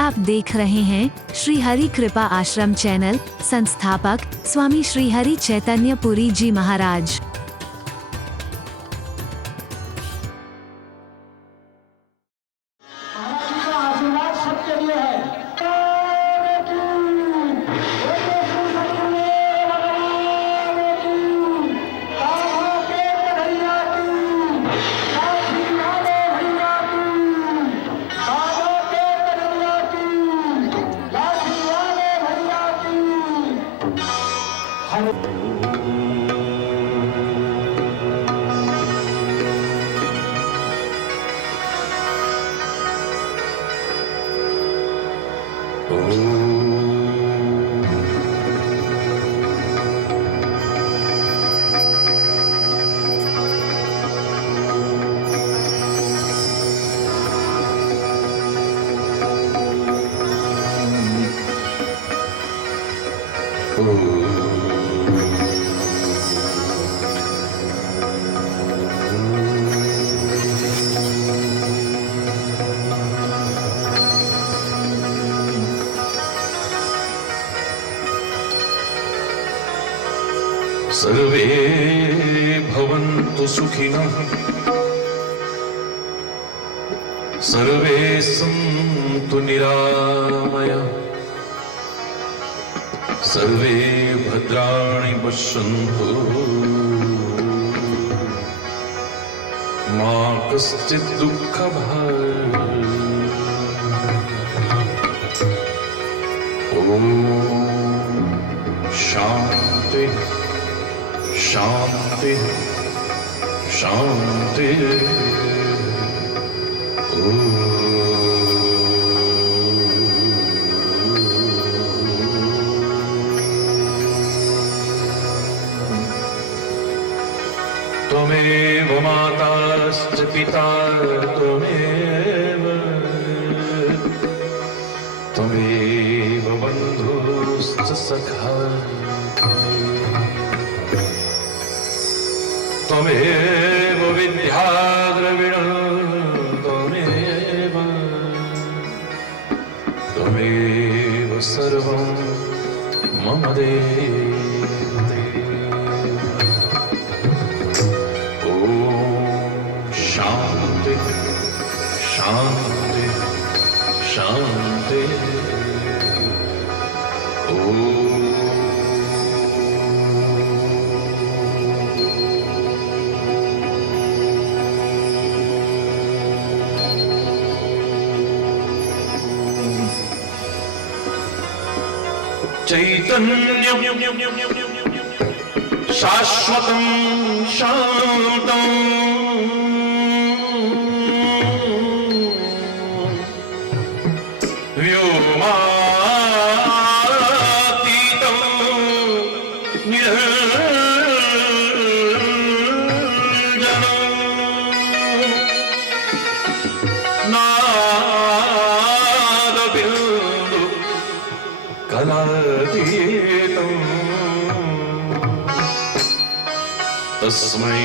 आप देख रहे हैं श्री हरि कृपा आश्रम चैनल। संस्थापक स्वामी श्री हरि चैतन्य पुरी जी महाराज। सर्वे भवन्तु सुखिनः, सर्वे सन्तु निरामयाः, सर्वे भद्राणि पश्यन्तु, मा कश्चित् दुःखभाग्। ॐ शान्ति शांति शांति। त्वमेव माताश्च पिता त्वमेव, त्वमेव बन्धुश्च सखा त्वमेव विद्या द्रविणः त्वमेव, त्वमेव सर्वं मम देव देव। ॐ शान्ति शान्ति शान्ति। चैतन्यं शाश्वतं शान्तं, व्योमातीतं निर्जनं, नादबिन्दु कलातीतं, तस्मै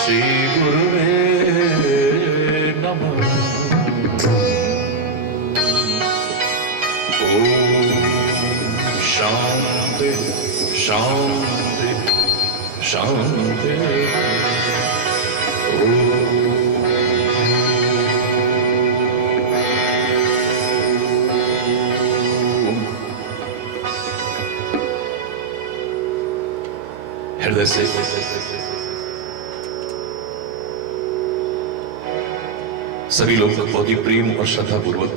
श्री गुरुवे नमः। ॐ शान्ति शान्ति शान्ति। हृदय से सभी लोग बहुत ही प्रेम और श्रद्धा पूर्वक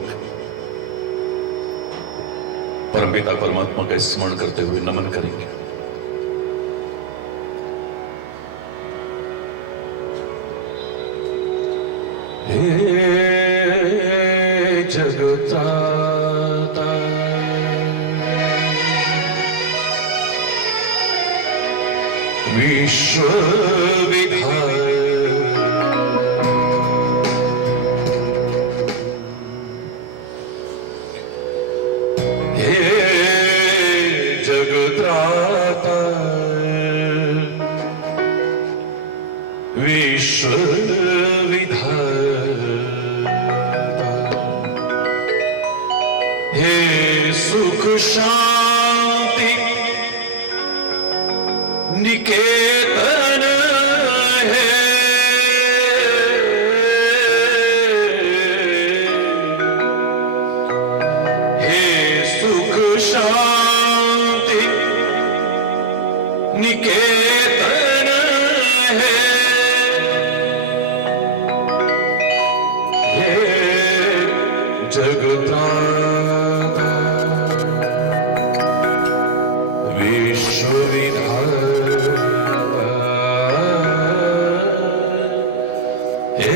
परमपिता परमात्मा का स्मरण करते हुए नमन करेंगे। हे जगत्राता विश्वविधाता, हे जगत्राता विश्वविधाता, हे सुख शांति निकेतन है, हे सुख शांति निकेतन है, हे जगत्राता विश्वविधाता, हे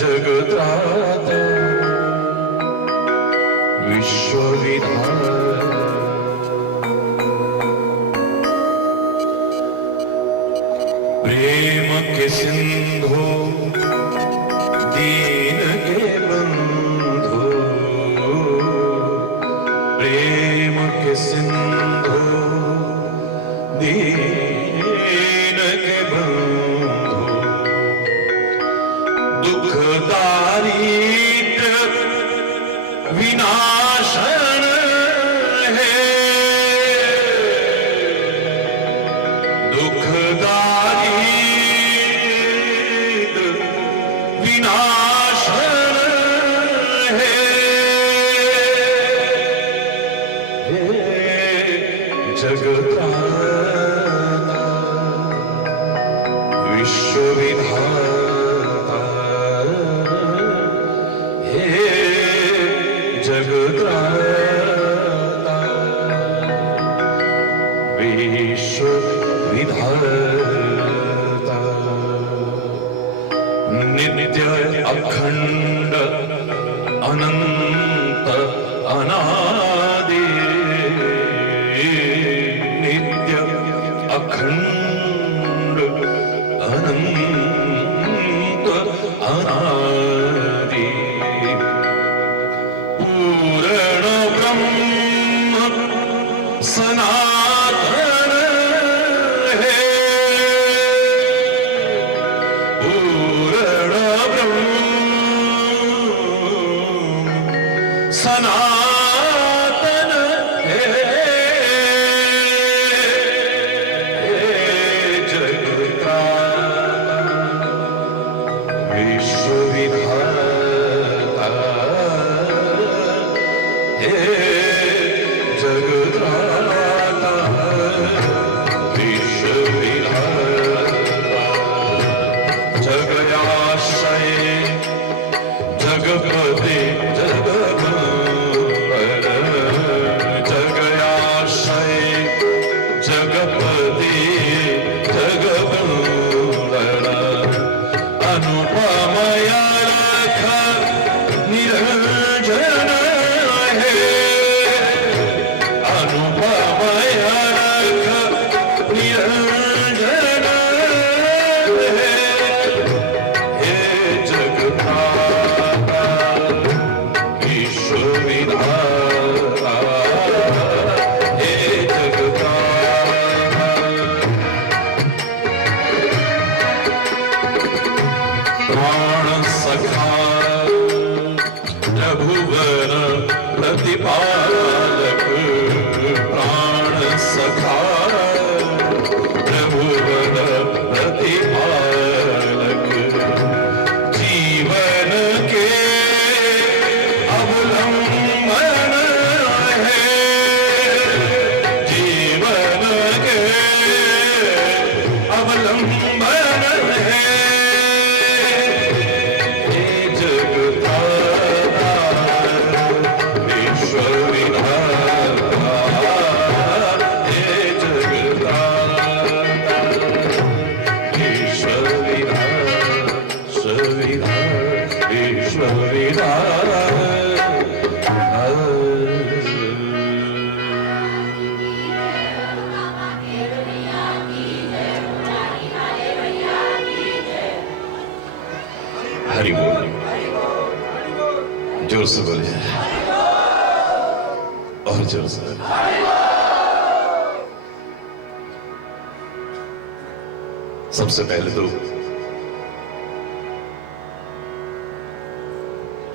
जगत्राता विश्वविधाता, प्रेम के सिंधु दीन के बंधु, प्रेम के सिंधु दीन के बंधु, दुख दारिद्र विनाशन है, दुख दारिद्र विनाशन है, हे जगत्राता विश्वविधाता, हे जगत्राता विश्वविधाता, नित्य अखंड अनंत अनादि, नित्य अखंड अनंत अनादि, पूर्ण ब्रह्म सनातन है, पूर्ण ब्रह्म सनातन है, हे जगत्राता विश्वविधाता, हे जगत्राता विश्वविधाता, जगयाश्रय जगपते जगवंदन, जगयाश्रय जगपते जगवंदन, अनुपमय रख निरंजन है, अनुपमय रख निरंजन है, हे जगत्राता विश्वविधाता, हे जगत्राता, प्राण सखा प्रभुवर प्रतिपालक, प्राण सखा प्रभुवर प्रतिपालक, जीवन के अवलंबन है, जीवन के अवलंबन है, हे जगत्राता विश्वविधाता, हे जगत्राता विश्वविधाता, विश्वविधाता। हरि बोल, जोर से बोलिए और जोर से। सबसे पहले तो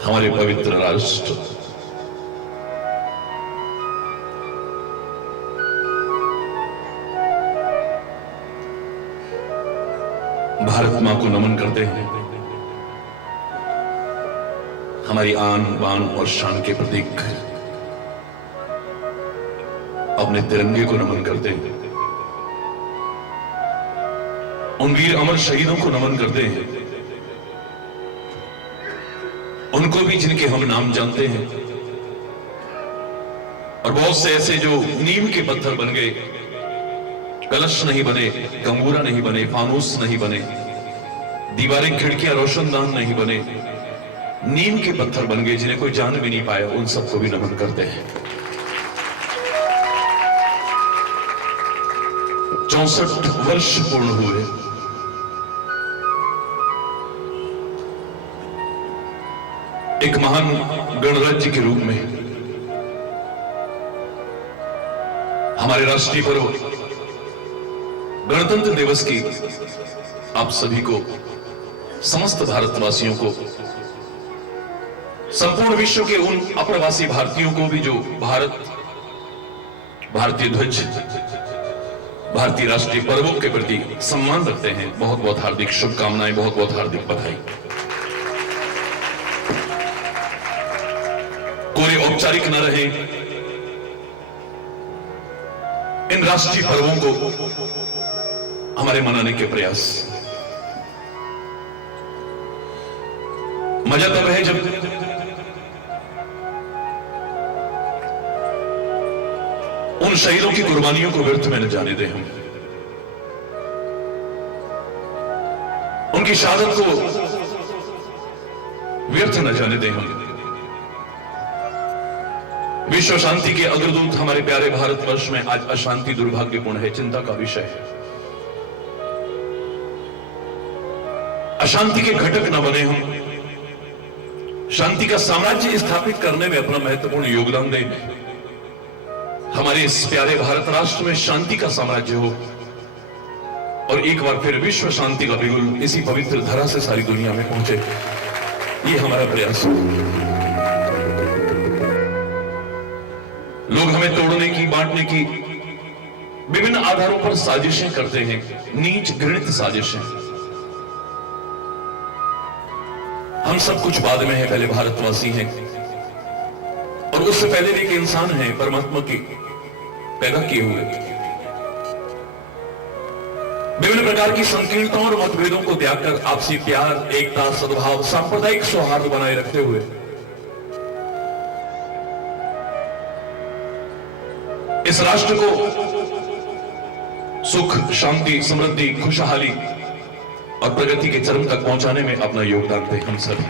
हमारे पवित्र राष्ट्र भारत मां को नमन करते हैं। हमारी आन बान और शान के प्रतीक अपने तिरंगे को नमन करते हैं। उन वीर अमर शहीदों को नमन करते हैं, उनको भी जिनके हम नाम जानते हैं, और बहुत से ऐसे जो नीम के पत्थर बन गए, कलश नहीं बने, गंगूरा नहीं बने, फानूस नहीं बने, दीवारें खिड़कियां रोशनदान नहीं बने, नीम के पत्थर बन गए, जिन्हें कोई जान भी नहीं पाया, उन सबको भी नमन करते हैं। 64 वर्ष पूर्ण हुए। एक महान गणराज्य के रूप में हमारे राष्ट्रीय पर्व गणतंत्र दिवस की आप सभी को, समस्त भारतवासियों को, संपूर्ण विश्व के उन अप्रवासी भारतीयों को भी जो भारतीय ध्वज, भारतीय राष्ट्रीय पर्वों के प्रति सम्मान रखते हैं, बहुत बहुत हार्दिक शुभकामनाएं, बहुत बहुत हार्दिक बधाई। कोई औपचारिक न रहे, इन राष्ट्रीय पर्वों को हमारे मनाने के प्रयास। मजा तब है जब उन शहीदों की कुर्बानियों को व्यर्थ में न जाने दें हम, उनकी शहादत को व्यर्थ न जाने दें हम। विश्व शांति के अग्रदूत हमारे प्यारे भारतवर्ष में आज अशांति दुर्भाग्यपूर्ण है, चिंता का विषय है। अशांति के घटक न बने हम, शांति का साम्राज्य स्थापित करने में अपना महत्वपूर्ण योगदान दें। हमारे इस प्यारे भारत राष्ट्र में शांति का साम्राज्य हो, और एक बार फिर विश्व शांति का बिगुल इसी पवित्र धरा से सारी दुनिया में पहुंचे, ये हमारा प्रयास हो। लोग हमें तोड़ने की, बांटने की विभिन्न आधारों पर साजिशें करते हैं, नीच घृणित साजिशें। हम सब कुछ बाद में है, पहले भारतवासी हैं, और उससे पहले भी एक इंसान है, परमात्मा की पैदा किए हुए। विभिन्न प्रकार की संकीर्णताओं और मतभेदों को त्याग कर आपसी प्यार, एकता, सद्भाव, सांप्रदायिक सौहार्द बनाए रखते हुए इस राष्ट्र को सुख, शांति, समृद्धि, खुशहाली और प्रगति के चरम तक पहुंचाने में अपना योगदान दें हम सभी।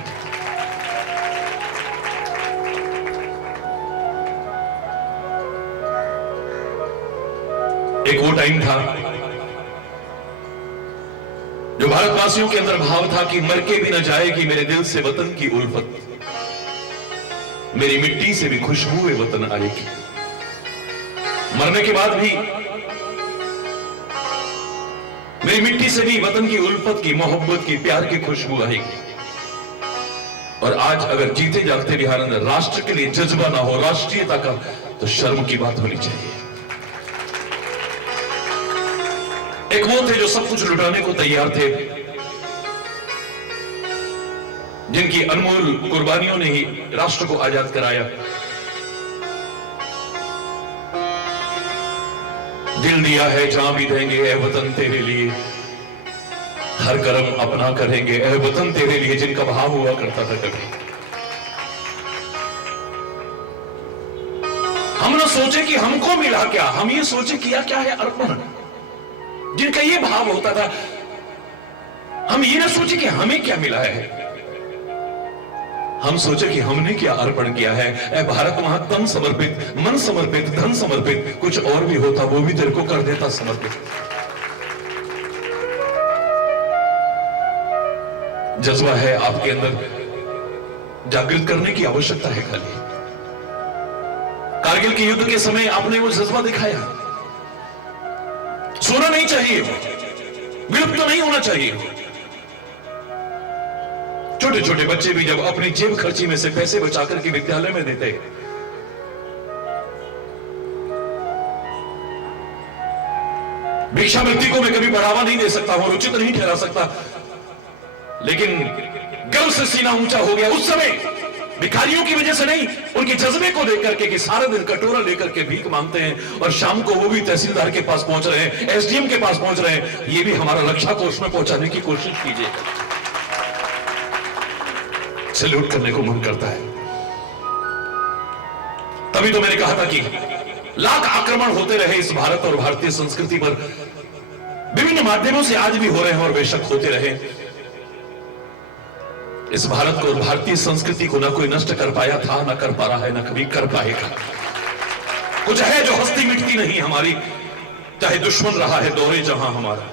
एक वो टाइम था जो भारतवासियों के अंदर भाव था कि मर के भी न जाएगी मेरे दिल से वतन की उल्फत, मेरी मिट्टी से भी खुशबू वतन आएगी। मरने के बाद भी मेरी मिट्टी से भी वतन की उल्फत की, मोहब्बत की, प्यार की खुशबू आएगी। और आज अगर जीते जागते बिहार अंदर राष्ट्र के लिए जज्बा ना हो, राष्ट्रीयता का, तो शर्म की बात होनी चाहिए। एक वो थे जो सब कुछ लुटाने को तैयार थे, जिनकी अनमोल कुर्बानियों ने ही राष्ट्र को आजाद कराया। दिल दिया है जहां भी देंगे ए वतन तेरे लिए, हर कर्म अपना करेंगे ए वतन तेरे लिए, जिनका भाव हुआ करता था कभी। हम ना सोचे कि हमको मिला क्या, हम ये सोचे किया क्या है अर्पण। जिनका ये भाव होता था, हम ये ना सोचे कि हमें क्या मिला है, हम सोचे कि हमने क्या अर्पण किया है। ए भारत वहां तन समर्पित, मन समर्पित, धन समर्पित, कुछ और भी होता वो भी तेरे को कर देता समर्पित। जज्बा है आपके अंदर, जागृत करने की आवश्यकता है खाली। कारगिल के युद्ध के समय आपने वो जज्बा दिखाया। सोना नहीं चाहिए, विलुप्त तो नहीं होना चाहिए। छोटे छोटे बच्चे भी जब अपनी जेब खर्ची में से पैसे बचा करके विद्यालय में देते, भिक्षावृत्ति को मैं कभी बढ़ावा नहीं दे सकता हूं, उचित नहीं ठहरा सकता, लेकिन गर्व से सीना ऊंचा हो गया उस समय, भिखारियों की वजह से नहीं, उनके जज्बे को देख करके कि सारा दिन कटोरा लेकर के भीख मांगते हैं और शाम को वो भी तहसीलदार के पास पहुंच रहे हैं, एसडीएम के पास पहुंच रहे हैं। ये भी हमारा रक्षा कोष में पहुंचाने की कोशिश कीजिए। सैल्यूट करने को मन करता है। तभी तो मैंने कहा था कि लाख आक्रमण होते रहे इस भारत और भारतीय संस्कृति पर, विभिन्न माध्यमों से आज भी हो रहे हैं और बेशक होते रहे, इस भारत को, भारतीय संस्कृति को ना कोई नष्ट कर पाया था, ना कर पा रहा है, ना कभी कर पाएगा। कुछ है जो हस्ती मिटती नहीं हमारी, चाहे दुश्मन रहा है दौरे जहां हमारा।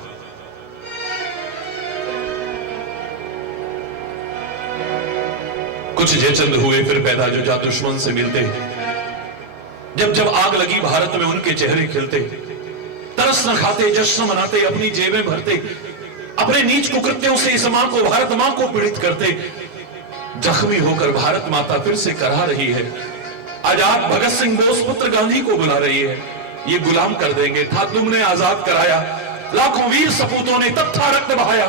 कुछ जयचंद हुए फिर पैदा जो जा दुश्मन से मिलते, जब जब आग लगी भारत में उनके चेहरे खिलते, तरस न खाते, जश्न मनाते, अपनी जेबें भरते, अपने नीच कुकृत्यों से इस मां को, भारत मां को पीड़ित करते। जख्मी होकर भारत माता फिर से करा रही है, आजाद भगत सिंह बोस पुत्र गांधी को बुला रही है, ये गुलाम कर देंगे, था तुमने आजाद कराया, लाखों वीर सपूतों ने तब था रक्त बहाया।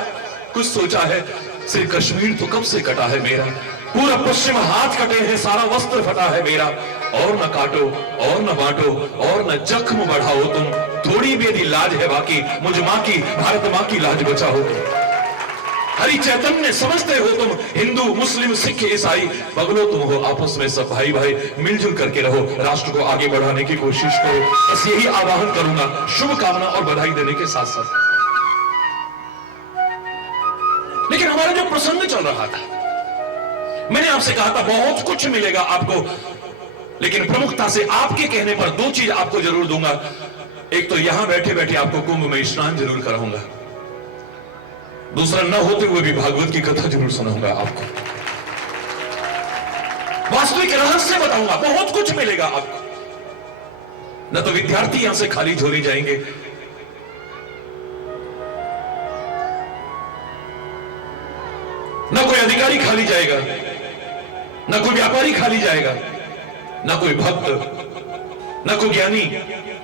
कुछ सोचा है सिर कश्मीर तो कब से कटा है मेरा, पूरा पश्चिम हाथ कटे हैं, सारा वस्त्र फटा है मेरा। और न काटो और न बांटो और न जख्म बढ़ाओ तुम, थोड़ी भी यदि लाज है बाकी, मुझ मां की, भारत मां की लाज बचाओ। हरि चैतन्य समझते हो तुम, हिंदू मुस्लिम सिख ईसाई पगलो तुम हो, आपस में सब भाई भाई मिलजुल करके रहो, राष्ट्र को आगे बढ़ाने की कोशिश करो। बस यही आह्वान करूंगा, शुभकामना और बधाई देने के साथ साथ। लेकिन हमारा जो प्रसंग चल रहा था, मैंने आपसे कहा था बहुत कुछ मिलेगा आपको, लेकिन प्रमुखता से आपके कहने पर दो चीज आपको जरूर दूंगा। एक तो यहां बैठे बैठे आपको कुंभ में स्नान जरूर कराऊंगा, दूसरा न होते हुए भी भागवत की कथा जरूर सुनाऊंगा आपको, वास्तविक रहस्य बताऊंगा, बहुत कुछ मिलेगा आपको। न तो विद्यार्थी यहां से खाली झोली जाएंगे, न कोई अधिकारी खाली जाएगा, न कोई व्यापारी खाली जाएगा, न कोई भक्त, न कोई ज्ञानी,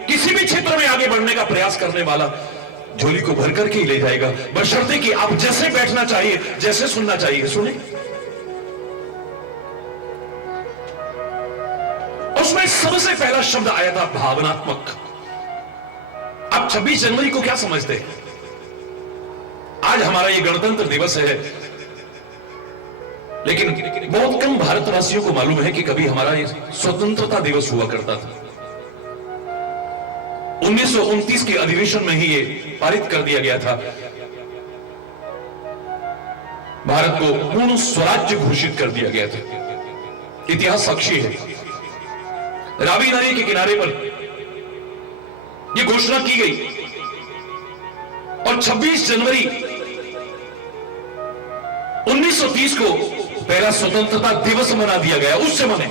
किसी भी क्षेत्र में आगे बढ़ने का प्रयास करने वाला झोली को भर करके ही ले जाएगा, बशर्ते कि आप जैसे बैठना चाहिए, जैसे सुनना चाहिए सुने। उसमें सबसे पहला शब्द आया था भावनात्मक। आप 26 जनवरी को क्या समझते हैं? आज हमारा ये गणतंत्र दिवस है, लेकिन बहुत कम भारतवासियों को मालूम है कि कभी हमारा स्वतंत्रता दिवस हुआ करता था। 1929 के अधिवेशन में ही ये पारित कर दिया गया था, भारत को पूर्ण स्वराज्य घोषित कर दिया गया था। इतिहास साक्षी है, रावी नदी के किनारे पर यह घोषणा की गई और 26 जनवरी 1930 को पहला स्वतंत्रता दिवस मना दिया गया। उस समय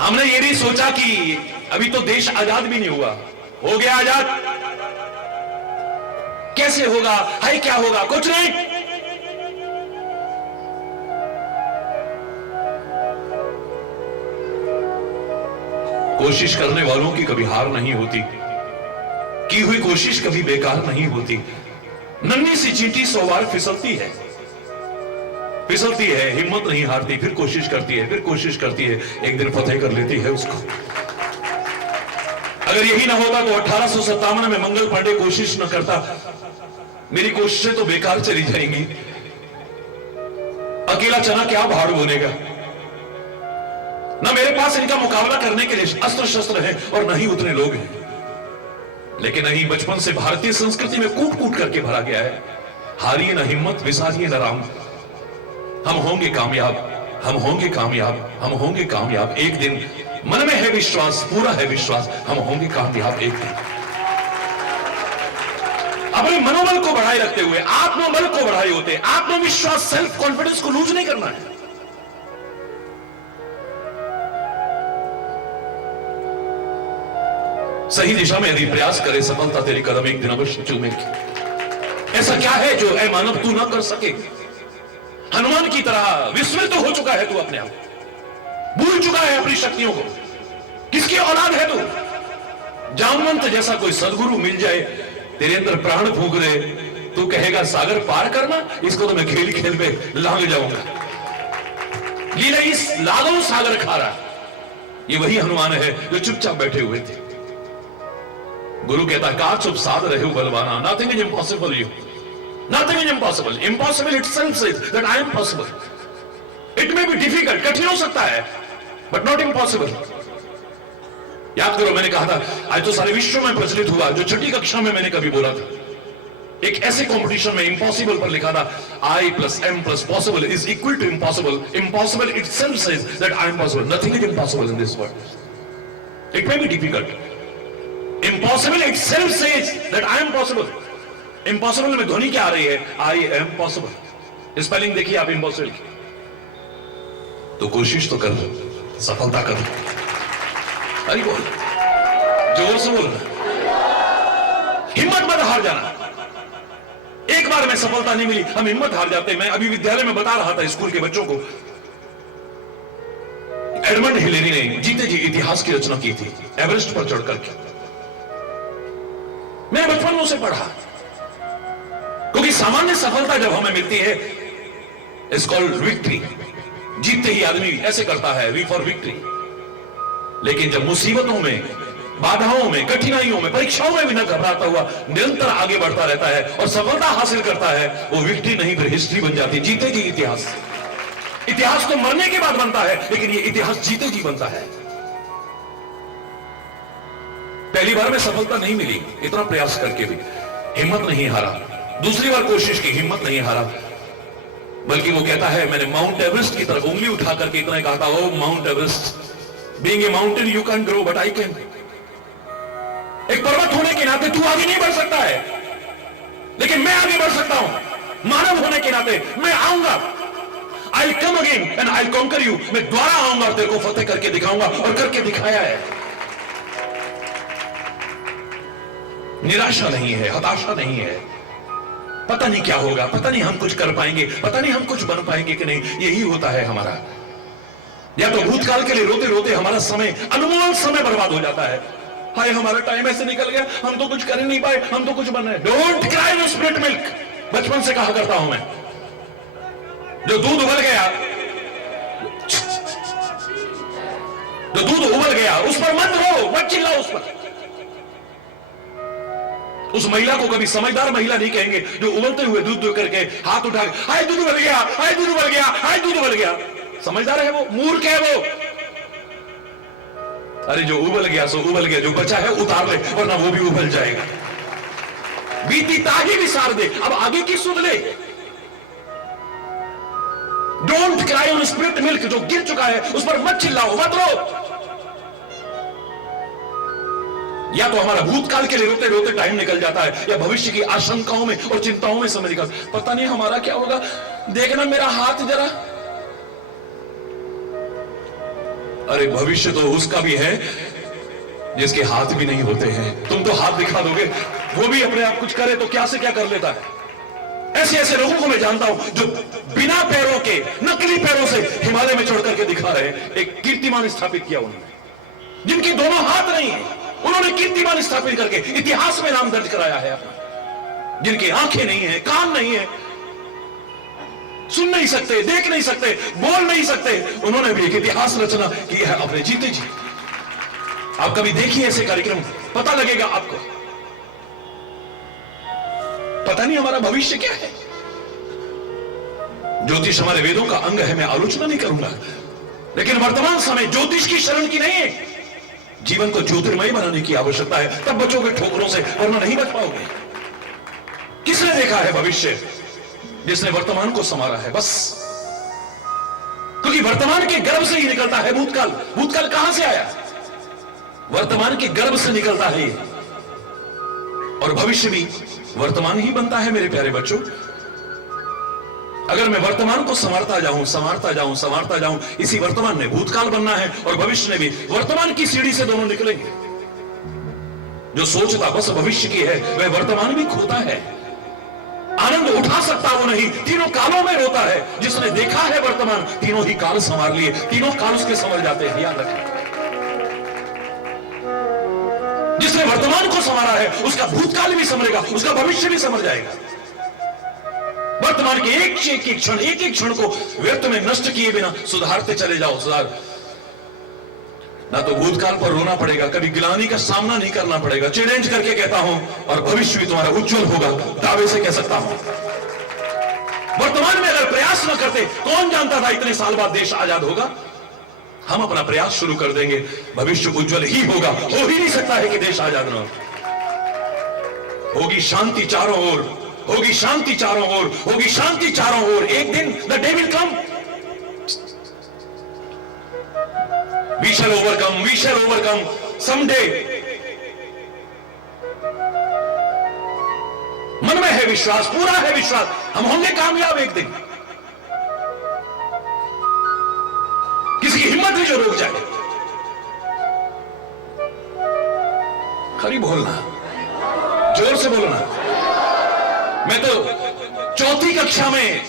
हमने ये नहीं सोचा कि अभी तो देश आजाद भी नहीं हुआ, हो गया आजाद, कैसे होगा, है क्या होगा, कुछ नहीं। कोशिश करने वालों की कभी हार नहीं होती, की हुई कोशिश कभी बेकार नहीं होती। नन्ही सी चींटी 100 बार फिसलती है, हिम्मत नहीं हारती, फिर कोशिश करती है, फिर कोशिश करती है, एक दिन फतेह कर लेती है उसको। अगर यही ना होता तो 1857 में मंगल पांडे कोशिश न करता, मेरी कोशिशें तो बेकार चली जाएंगी। अकेला चना क्या भाड़ बोनेगा, ना मेरे पास इनका मुकाबला करने के लिए अस्त्र शस्त्र है और न ही उतने लोग हैं। लेकिन नहीं, बचपन से भारतीय संस्कृति में कूट कूट करके भरा गया है, हारिए न हिम्मत, विसारिए न राम। हम होंगे कामयाब, हम होंगे कामयाब, हम होंगे कामयाब एक दिन। मन में है विश्वास, पूरा है विश्वास, हम होंगे कामयाब एक दिन। अपने मनोबल को बढ़ाए रखते हुए, आत्मबल को बढ़ाए होते, आत्मविश्वास, सेल्फ कॉन्फिडेंस को लूज नहीं करना है। सही दिशा में यदि प्रयास करे, सफलता तेरी कदम एक दिन अवश्य चूमेगी। ऐसा क्या है जो ऐ मानव तू ना कर सके? हनुमान की तरह विस्मृत तो हो चुका है तू, अपने आप भूल चुका है अपनी शक्तियों को। किसकी औलाद है तू? जामवंत जैसा कोई सदगुरु मिल जाए तेरे अंदर प्राण फूंक रहे, तू कहेगा सागर पार करना, इसको तो मैं खेल खेल पे लांग जाऊंगा। लीला इस लादो सागर खारा, ये वही हनुमान है जो चुपचाप बैठे हुए थे। गुरु कहता का चुप साध रहे हो बलवाना, nothing is impossible you, nothing is impossible, impossible itself says that I am possible. It may be difficult, कठिन हो सकता है, बट नॉट इम्पॉसिबल। याद करो मैंने कहा था, आज तो सारे विश्व में प्रचलित हुआ, जो छठी कक्षा में मैंने कभी बोला था, एक ऐसे कंपटीशन में इम्पॉसिबल पर लिखा था I plus M plus possible is equal to impossible. Impossible itself says that I am possible. Nothing is impossible in this world. It may be difficult. Impossible itself says that I am possible. Impossible में ध्वनि क्या आ रही है? I am possible. Spelling देखिए आप impossible की, तो कोशिश तो कर लो, सफलता कर लो। अरे बोल, जोर से बोल, हिम्मत मत हार जाना। एक बार में सफलता नहीं मिली, हम हिम्मत हार जाते। मैं अभी विद्यालय में बता रहा था स्कूल के बच्चों को, एडमंड हिलेरी ने जीते जी इतिहास की रचना की थी एवरेस्ट पर चढ़कर के। मैंने बचपन में उसे पढ़ा, क्योंकि सामान्य सफलता जब हमें मिलती है इट्स कॉल्ड विक्ट्री, जीतते ही आदमी ऐसे करता है वी फॉर विक्ट्री। लेकिन जब मुसीबतों में, बाधाओं में, कठिनाइयों में, परीक्षाओं में भी न घबराता हुआ निरंतर आगे बढ़ता रहता है और सफलता हासिल करता है, वो विक्ट्री नहीं फिर हिस्ट्री बन जाती, जीते जी इतिहास। इतिहास तो मरने के बाद बनता है, लेकिन ये इतिहास जीते जी बनता है। पहली बार में सफलता नहीं मिली, इतना प्रयास करके भी हिम्मत नहीं हारा। दूसरी बार कोशिश की, हिम्मत नहीं हारा, बल्कि वो कहता है मैंने माउंट एवरेस्ट की तरफ उंगली उठा करके इतना कहा था, oh Mount Everest, being a mountain you can grow but I can. एक पर्वत होने के नाते तू आगे नहीं बढ़ सकता है, लेकिन मैं आगे बढ़ सकता हूं। मानव होने के नाते मैं आऊंगा, I come again and I conquer you, मैं दोबारा आऊंगा और तेरे को फतेह करके दिखाऊंगा, और करके दिखाया है। निराशा नहीं है, हताशा नहीं है, पता नहीं क्या होगा, पता नहीं हम कुछ कर पाएंगे, पता नहीं हम कुछ बन पाएंगे कि नहीं, यही होता है हमारा। या तो भूतकाल के लिए रोते रोते हमारा समय, अनमोल समय बर्बाद हो जाता है, हाय हमारा टाइम ऐसे निकल गया, हम तो कुछ कर ही नहीं पाए, हम तो कुछ बन रहे। Don't cry no split milk, बचपन से कहा करता हूं मैं, जो दूध उबल गया, जो दूध उबल गया उस पर मत रो, मत चिल्लाओ उस पर। उस महिला को कभी समझदार महिला नहीं कहेंगे जो उबलते हुए दूध दो करके हाथ उठा के हाय दूध उबल गया, हाय दूध उबल गया, हाय दूध उबल गया। समझदार है वो? मूर्ख है वो। अरे जो उबल गया सो उबल गया, जो बचा है उतार ले, वरना वो भी उबल जाएगा। बीती ताही विसार दे, अब आगे की सुन ले। Don't cry on split milk, जो गिर चुका है उस पर मत चिल्लाओ, मत रो। या तो हमारा भूतकाल के लिए रोते रोते टाइम निकल जाता है, या भविष्य की आशंकाओं में और चिंताओं में समय निकल, पता नहीं हमारा क्या होगा, देखना मेरा हाथ जरा। अरे भविष्य तो उसका भी है जिसके हाथ भी नहीं होते हैं। तुम तो हाथ दिखा दोगे, वो भी अपने आप कुछ करे तो क्या से क्या कर लेता है। ऐसे ऐसे लोगों को मैं जानता हूं जो बिना पैरों के, नकली पैरों से हिमालय में चढ़ करके दिखा रहे हैं। एक कीर्तिमान स्थापित किया उन्होंने, जिनके दोनों हाथ नहीं है, उन्होंने कीर्तिमान स्थापित करके इतिहास में नाम दर्ज कराया है अपना। जिनकी आंखें नहीं है, कान नहीं है, सुन नहीं सकते, देख नहीं सकते, बोल नहीं सकते, उन्होंने भी एक इतिहास रचना की है अपने जीते जी। आप कभी देखिए ऐसे कार्यक्रम, पता लगेगा आपको। पता नहीं हमारा भविष्य क्या है। ज्योतिष हमारे वेदों का अंग है, मैं आलोचना नहीं करूंगा, लेकिन वर्तमान समय ज्योतिष की शरण की नहीं है। जीवन को ज्योतिर्मय बनाने की आवश्यकता है, तब बचोगे ठोकरों से, वरना नहीं बच पाओगे। किसने देखा है भविष्य? जिसने वर्तमान को संवारा है, बस। क्योंकि वर्तमान के गर्भ से ही निकलता है भूतकाल। भूतकाल कहां से आया? वर्तमान के गर्भ से निकलता है ये, और भविष्य भी वर्तमान ही बनता है मेरे प्यारे बच्चों। अगर मैं वर्तमान को संवारता जाऊं, संवारता जाऊं, संवारता जाऊं, इसी वर्तमान में भूतकाल बनना है और भविष्य ने भी वर्तमान की सीढ़ी से दोनों निकलेंगे। जो सोचता बस भविष्य की है, वह वर्तमान भी खोता है। आनंद उठा सकता वो नहीं, तीनों कालों में रोता है। जिसने देखा है वर्तमान, तीनों ही काल संवार लिए, तीनों काल उसके संवर जाते हैं, याद रखें। जिसने वर्तमान को संवारा है, उसका भूतकाल भी संवरेगा, उसका भविष्य भी संवर जाएगा। वर्तमान के एक एक क्षण को व्यर्थ में नष्ट किए बिना सुधारते चले जाओ। सुधार ना तो भूतकाल पर रोना पड़ेगा, कभी गिलानी का सामना नहीं करना पड़ेगा। चैलेंज करके कहता हूं, और भविष्य भी तुम्हारा उज्जवल होगा, दावे से कह सकता हूं। वर्तमान में अगर प्रयास न करते, कौन जानता था इतने साल बाद देश आजाद होगा। हम अपना प्रयास शुरू कर देंगे, भविष्य उज्जवल ही होगा। हो ही नहीं सकता है कि देश आजाद न हो। होगी शांति चारों ओर, होगी शांति चारों ओर, होगी शांति चारों ओर। एक दिन the day will come, we shall overcome, we shall overcome someday. मन में है विश्वास, पूरा है विश्वास, हम होंगे कामयाब एक दिन। किसी की हिम्मत नहीं जो रोक जाए। खरी बोलना, जोर से बोलना। मैं तो चौथी कक्षा में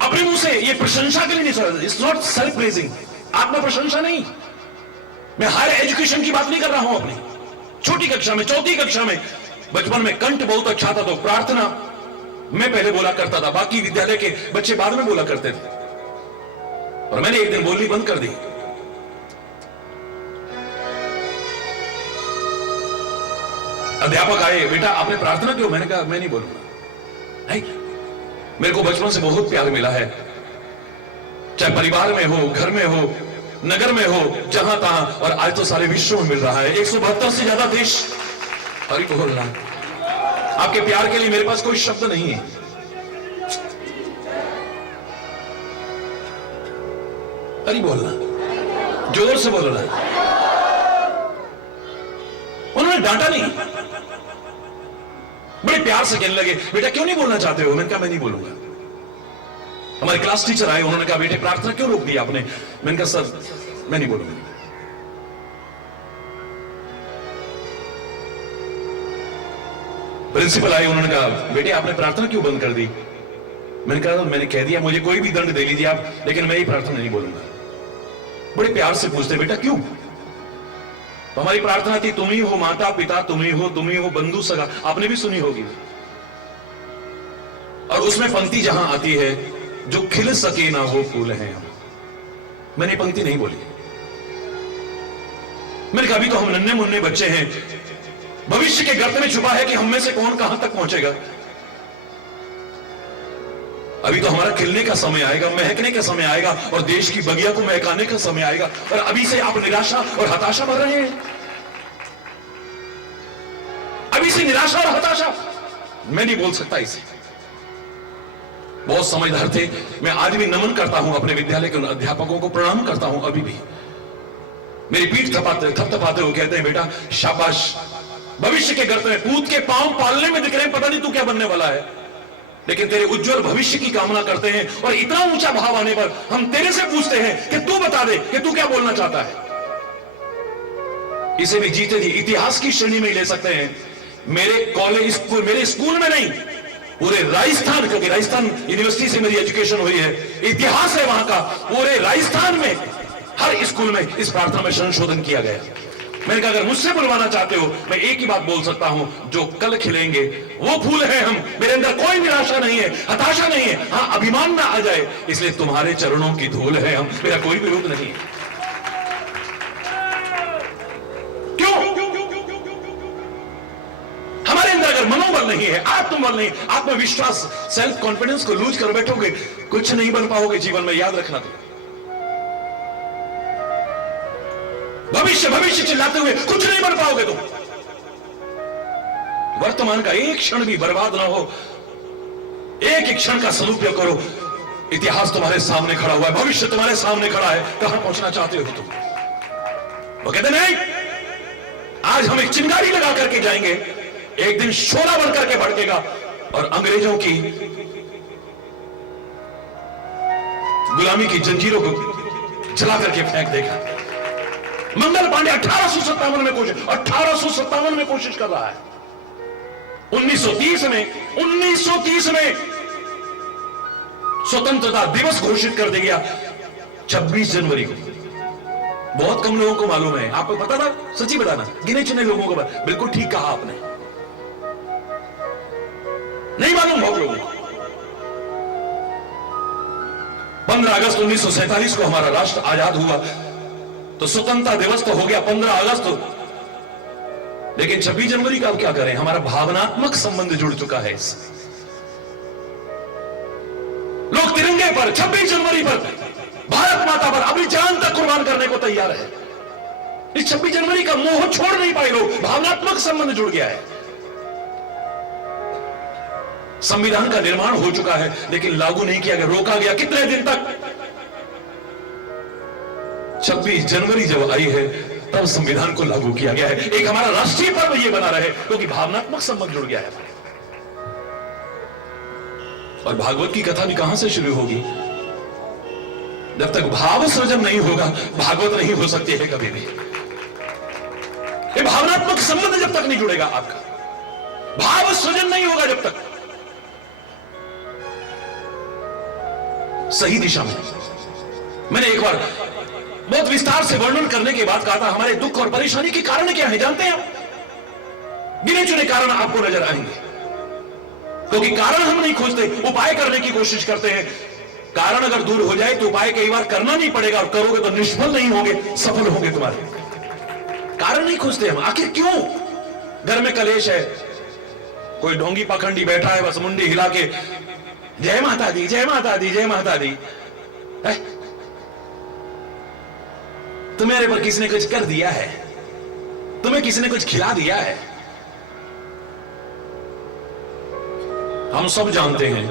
अपने मुंह से ये प्रशंसा के लिए नहीं चल, इट्स नॉट सेल्फ प्रेजिंग, आत्म प्रशंसा नहीं। मैं हायर एजुकेशन की बात नहीं कर रहा हूं। अपनी छोटी कक्षा में, चौथी कक्षा में, बचपन में कंठ बहुत अच्छा था, तो प्रार्थना मैं पहले बोला करता था, बाकी विद्यालय के बच्चे बाद में बोला करते थे। और मैंने एक दिन बोलनी बंद कर दी। अध्यापक आए, बेटा आपने प्रार्थना क्यों? मैंने कहा मैं नहीं बोलूंगा। नहीं, मेरे को बचपन से बहुत प्यार मिला है, चाहे परिवार में हो, घर में हो, नगर में हो, जहां तहां, और आज तो सारे विश्व में मिल रहा है। 172 से ज्यादा देश और बोल रहा है। आपके प्यार के लिए मेरे पास कोई शब्द नहीं है। अरे बोलना, जोर से बोलना। उन्होंने डांटा नहीं, बड़े प्यार से कहने लगे, बेटा क्यों नहीं बोलना चाहते हो? मैंने कहा मैं नहीं बोलूंगा। हमारे क्लास टीचर आए, उन्होंने कहा बेटे प्रार्थना क्यों रोक दी आपने? मैंने कहा सर मैं नहीं बोलूंगा। प्रिंसिपल आए, उन्होंने कहा बेटे आपने प्रार्थना क्यों बंद कर दी? मैंने कहा मैंने कह दिया, मुझे कोई भी दंड दे लीजिए आप, लेकिन मैं ये प्रार्थना नहीं बोलूंगा। बड़े प्यार से पूछते, बेटा क्यों? तो हमारी प्रार्थना थी, तुम ही हो माता पिता, तुम ही हो बंधु सगा। आपने भी सुनी होगी। और उसमें पंक्ति जहां आती है, जो खिल सके ना वो फूल हैं हम। मैंने पंक्ति नहीं बोली। मैंने कहा अभी तो हम नन्हे मुन्ने बच्चे हैं, भविष्य के गर्त में छुपा है कि हम में से कौन कहां तक पहुंचेगा। अभी तो हमारा खिलने का समय आएगा, महकने का समय आएगा, और देश की बगिया को महकाने का समय आएगा। और अभी से आप निराशा और हताशा भर रहे हैं। अभी से निराशा और हताशा, मैं नहीं बोल सकता इसे। बहुत समझदार थे। मैं आज भी नमन करता हूं अपने विद्यालय के उन अध्यापकों को, प्रणाम करता हूं अभी भी। मेरी पीठ थपथपाते हुए कहते हैं, बेटा शाबाश, भविष्य के गर्त में पूत के पांव पालने में दिख रहे हैं, पता नहीं तू क्या बनने वाला है, लेकिन तेरे उज्जवल भविष्य की कामना करते हैं। और इतना ऊंचा भाव आने पर हम तेरे से पूछते हैं कि तू बता दे कि तू क्या बोलना चाहता है। इसे भी जीते जी इतिहास की श्रेणी में ले सकते हैं। मेरे कॉलेज स्कूल, मेरे स्कूल में नहीं, पूरे राजस्थान, क्योंकि राजस्थान यूनिवर्सिटी से मेरी एजुकेशन हुई है, इतिहास है वहां का, पूरे राजस्थान में हर स्कूल में इस प्रार्थना में संशोधन किया गया। मैंने कहा अगर मुझसे बुलवाना चाहते हो, मैं एक ही बात बोल सकता हूं, जो कल खिलेंगे वो फूल हैं हम। मेरे अंदर कोई निराशा नहीं है, हताशा नहीं है, हां अभिमान ना आ जाए, इसलिए तुम्हारे चरणों की धूल है हम। मेरा कोई विरोध नहीं है। क्यों? हमारे अंदर अगर मनोबल नहीं है, आत्मबल नहीं, आत्मविश्वास, सेल्फ कॉन्फिडेंस को लूज कर बैठोगे, कुछ नहीं बन पाओगे जीवन में, याद रखना। तो भविष्य भविष्य चिल्लाते हुए कुछ नहीं बन पाओगे तुम। वर्तमान का एक क्षण भी बर्बाद ना हो, एक एक क्षण का सदुपयोग करो। इतिहास तुम्हारे सामने खड़ा हुआ है, भविष्य तुम्हारे सामने खड़ा है, कहां पहुंचना चाहते हो तुम? वो कहते नहीं, आज हम एक चिंगारी लगा करके जाएंगे, एक दिन शोला बन करके भड़केगा और अंग्रेजों की गुलामी की जंजीरों को जला करके फेंक देगा। मंगल पांडे 1857 में कोशिश कर रहा है। 1930 में स्वतंत्रता दिवस घोषित कर दिया 26 जनवरी को। बहुत कम लोगों को मालूम है। आपको पता था? सच्ची बताना, गिने चुने लोगों को। बिल्कुल ठीक कहा आपने, नहीं मालूम बहुत लोगों को। 15 अगस्त 1947 को हमारा राष्ट्र आजाद हुआ, तो स्वतंत्रता दिवस तो हो गया 15 अगस्त, लेकिन 26 जनवरी का अब क्या करें? हमारा भावनात्मक संबंध जुड़ चुका है इससे। लोग तिरंगे पर, 26 जनवरी पर, भारत माता पर अपनी जान तक कुर्बान करने को तैयार है। इस 26 जनवरी का मोह छोड़ नहीं पाए लोग, भावनात्मक संबंध जुड़ गया है। संविधान का निर्माण हो चुका है, लेकिन लागू नहीं किया गया, रोका गया। कितने दिन तक? 26 जनवरी जब आई है तब संविधान को लागू किया गया है। एक हमारा राष्ट्रीय पर्व यह बना रहे, क्योंकि भावनात्मक संबंध जुड़ गया है। और भागवत की कथा भी कहां से शुरू होगी? जब तक भाव सृजन नहीं होगा, भागवत नहीं हो सकती है कभी भी। ये भावनात्मक संबंध जब तक नहीं जुड़ेगा आपका, भाव सृजन नहीं होगा जब तक सही दिशा में। मैंने एक बार बहुत विस्तार से वर्णन करने के बाद कहा था, हमारे दुख और परेशानी के कारण क्या है जानते हैं आप? गिने चुने कारण आपको नजर आएंगे, क्योंकि कारण हम नहीं खोजते, उपाय करने की कोशिश करते हैं। कारण अगर दूर हो जाए तो उपाय कई बार करना नहीं पड़ेगा, और करोगे तो निष्फल नहीं होंगे, सफल होंगे तुम्हारे। कारण नहीं खोजते हम। आखिर क्यों? घर में कलेश है, कोई ढोंगी पाखंडी बैठा है, बस मुंडी हिला के जय माता दी, जय माता दी, जय माता दी। तुम्हारे पर किसी ने कुछ कर दिया है? तुम्हें किसी ने कुछ खिला दिया है? हम सब जानते हैं,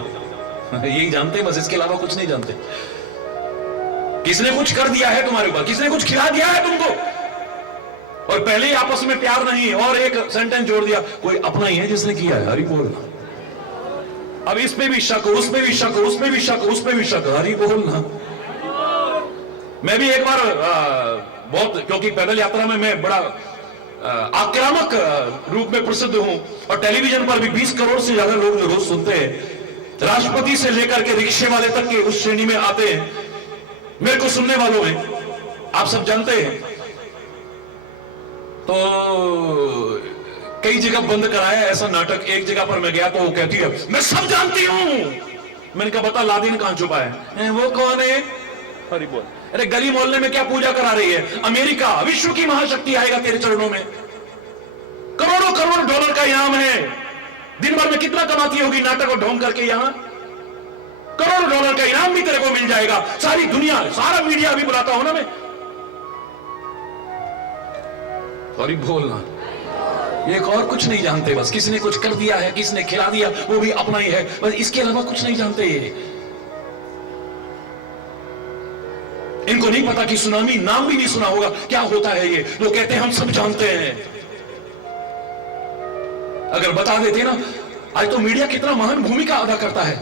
यही जानते हैं बस, इसके अलावा कुछ नहीं जानते। किसने कुछ कर दिया है तुम्हारे ऊपर, किसने कुछ खिला दिया है तुमको, और पहले ही आपस में प्यार नहीं, और एक सेंटेंस जोड़ दिया, कोई अपना ही है जिसने किया है। हरि बोलना। अब इस पे भी शक, उस पे भी शक, उस पे भी शक, उस पे भी शक। हरि बोलना। मैं भी एक बार बहुत, क्योंकि पैदल यात्रा में मैं बड़ा आक्रामक रूप में प्रसिद्ध हूं, और टेलीविजन पर भी 20 करोड़ से ज्यादा लोग जो रोज सुनते हैं, राष्ट्रपति से लेकर के रिक्शे वाले तक के उस श्रेणी में आते हैं मेरे को सुनने वालों में, आप सब जानते हैं। तो कई जगह बंद कराया ऐसा नाटक। एक जगह पर मैं गया तो वो कहती है, मैं सब जानती हूं। मैंने कहा बता लादेन कहां छुपा है? वो कौन है? हरि बोल। अरे गली मोहल्ले में क्या पूजा करा रही है? अमेरिका विश्व की महाशक्ति आएगा तेरे चरणों में। करोड़ों करोड़ डॉलर का इनाम है। दिन भर में कितना कमाती होगी नाटक और ढोंग करके? यहां करोड़ों डॉलर का इनाम भी तेरे को मिल जाएगा। सारी दुनिया, सारा मीडिया भी बुलाता हूं ना मैं। सॉरी बोलना। एक और कुछ नहीं जानते, बस किसी ने कुछ कर दिया है, किसी ने खिला दिया, वो भी अपना ही है, बस इसके अलावा कुछ नहीं जानते ये। इनको नहीं पता कि सुनामी नाम भी नहीं सुना होगा, क्या होता है ये। लोग कहते हैं हम सब जानते हैं। अगर बता देते ना, आज तो मीडिया कितना महान भूमिका अदा करता है।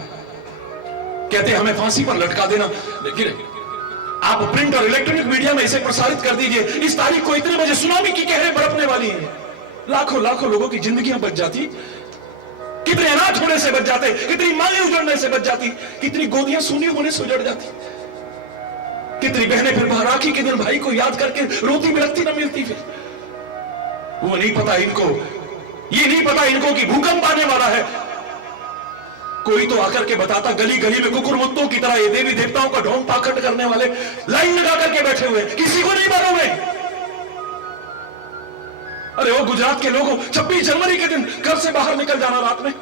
कहते हैं हमें फांसी पर लटका देना, लेकिन आप प्रिंट और इलेक्ट्रॉनिक मीडिया में इसे प्रसारित कर दीजिए, इस तारीख को इतने बजे सुनामी की कहरें बरपने वाली हैं। लाखों लाखों लोगों की जिंदगियां बच जाती, कितने अनाथ होने से बच जाते, कितनी मांगे उजड़ने से बच जाती, कितनी गोदियां सूनी होने से उजड़ जाती, कितनी बहनें फिर राखी के दिन भाई को याद करके रोती बिलखती न मिलती। फिर वो नहीं पता इनको, ये नहीं पता इनको कि भूकंप आने वाला है। कोई तो आकर के बताता, गली गली में कुकुरमुत्तों की तरह ये देवी देवताओं का ढोंग पाखंड करने वाले लाइन लगा करके बैठे हुए, किसी को नहीं मालूम है। अरे वो गुजरात के लोगों, 26 जनवरी के दिन घर से बाहर निकल जाना रात में,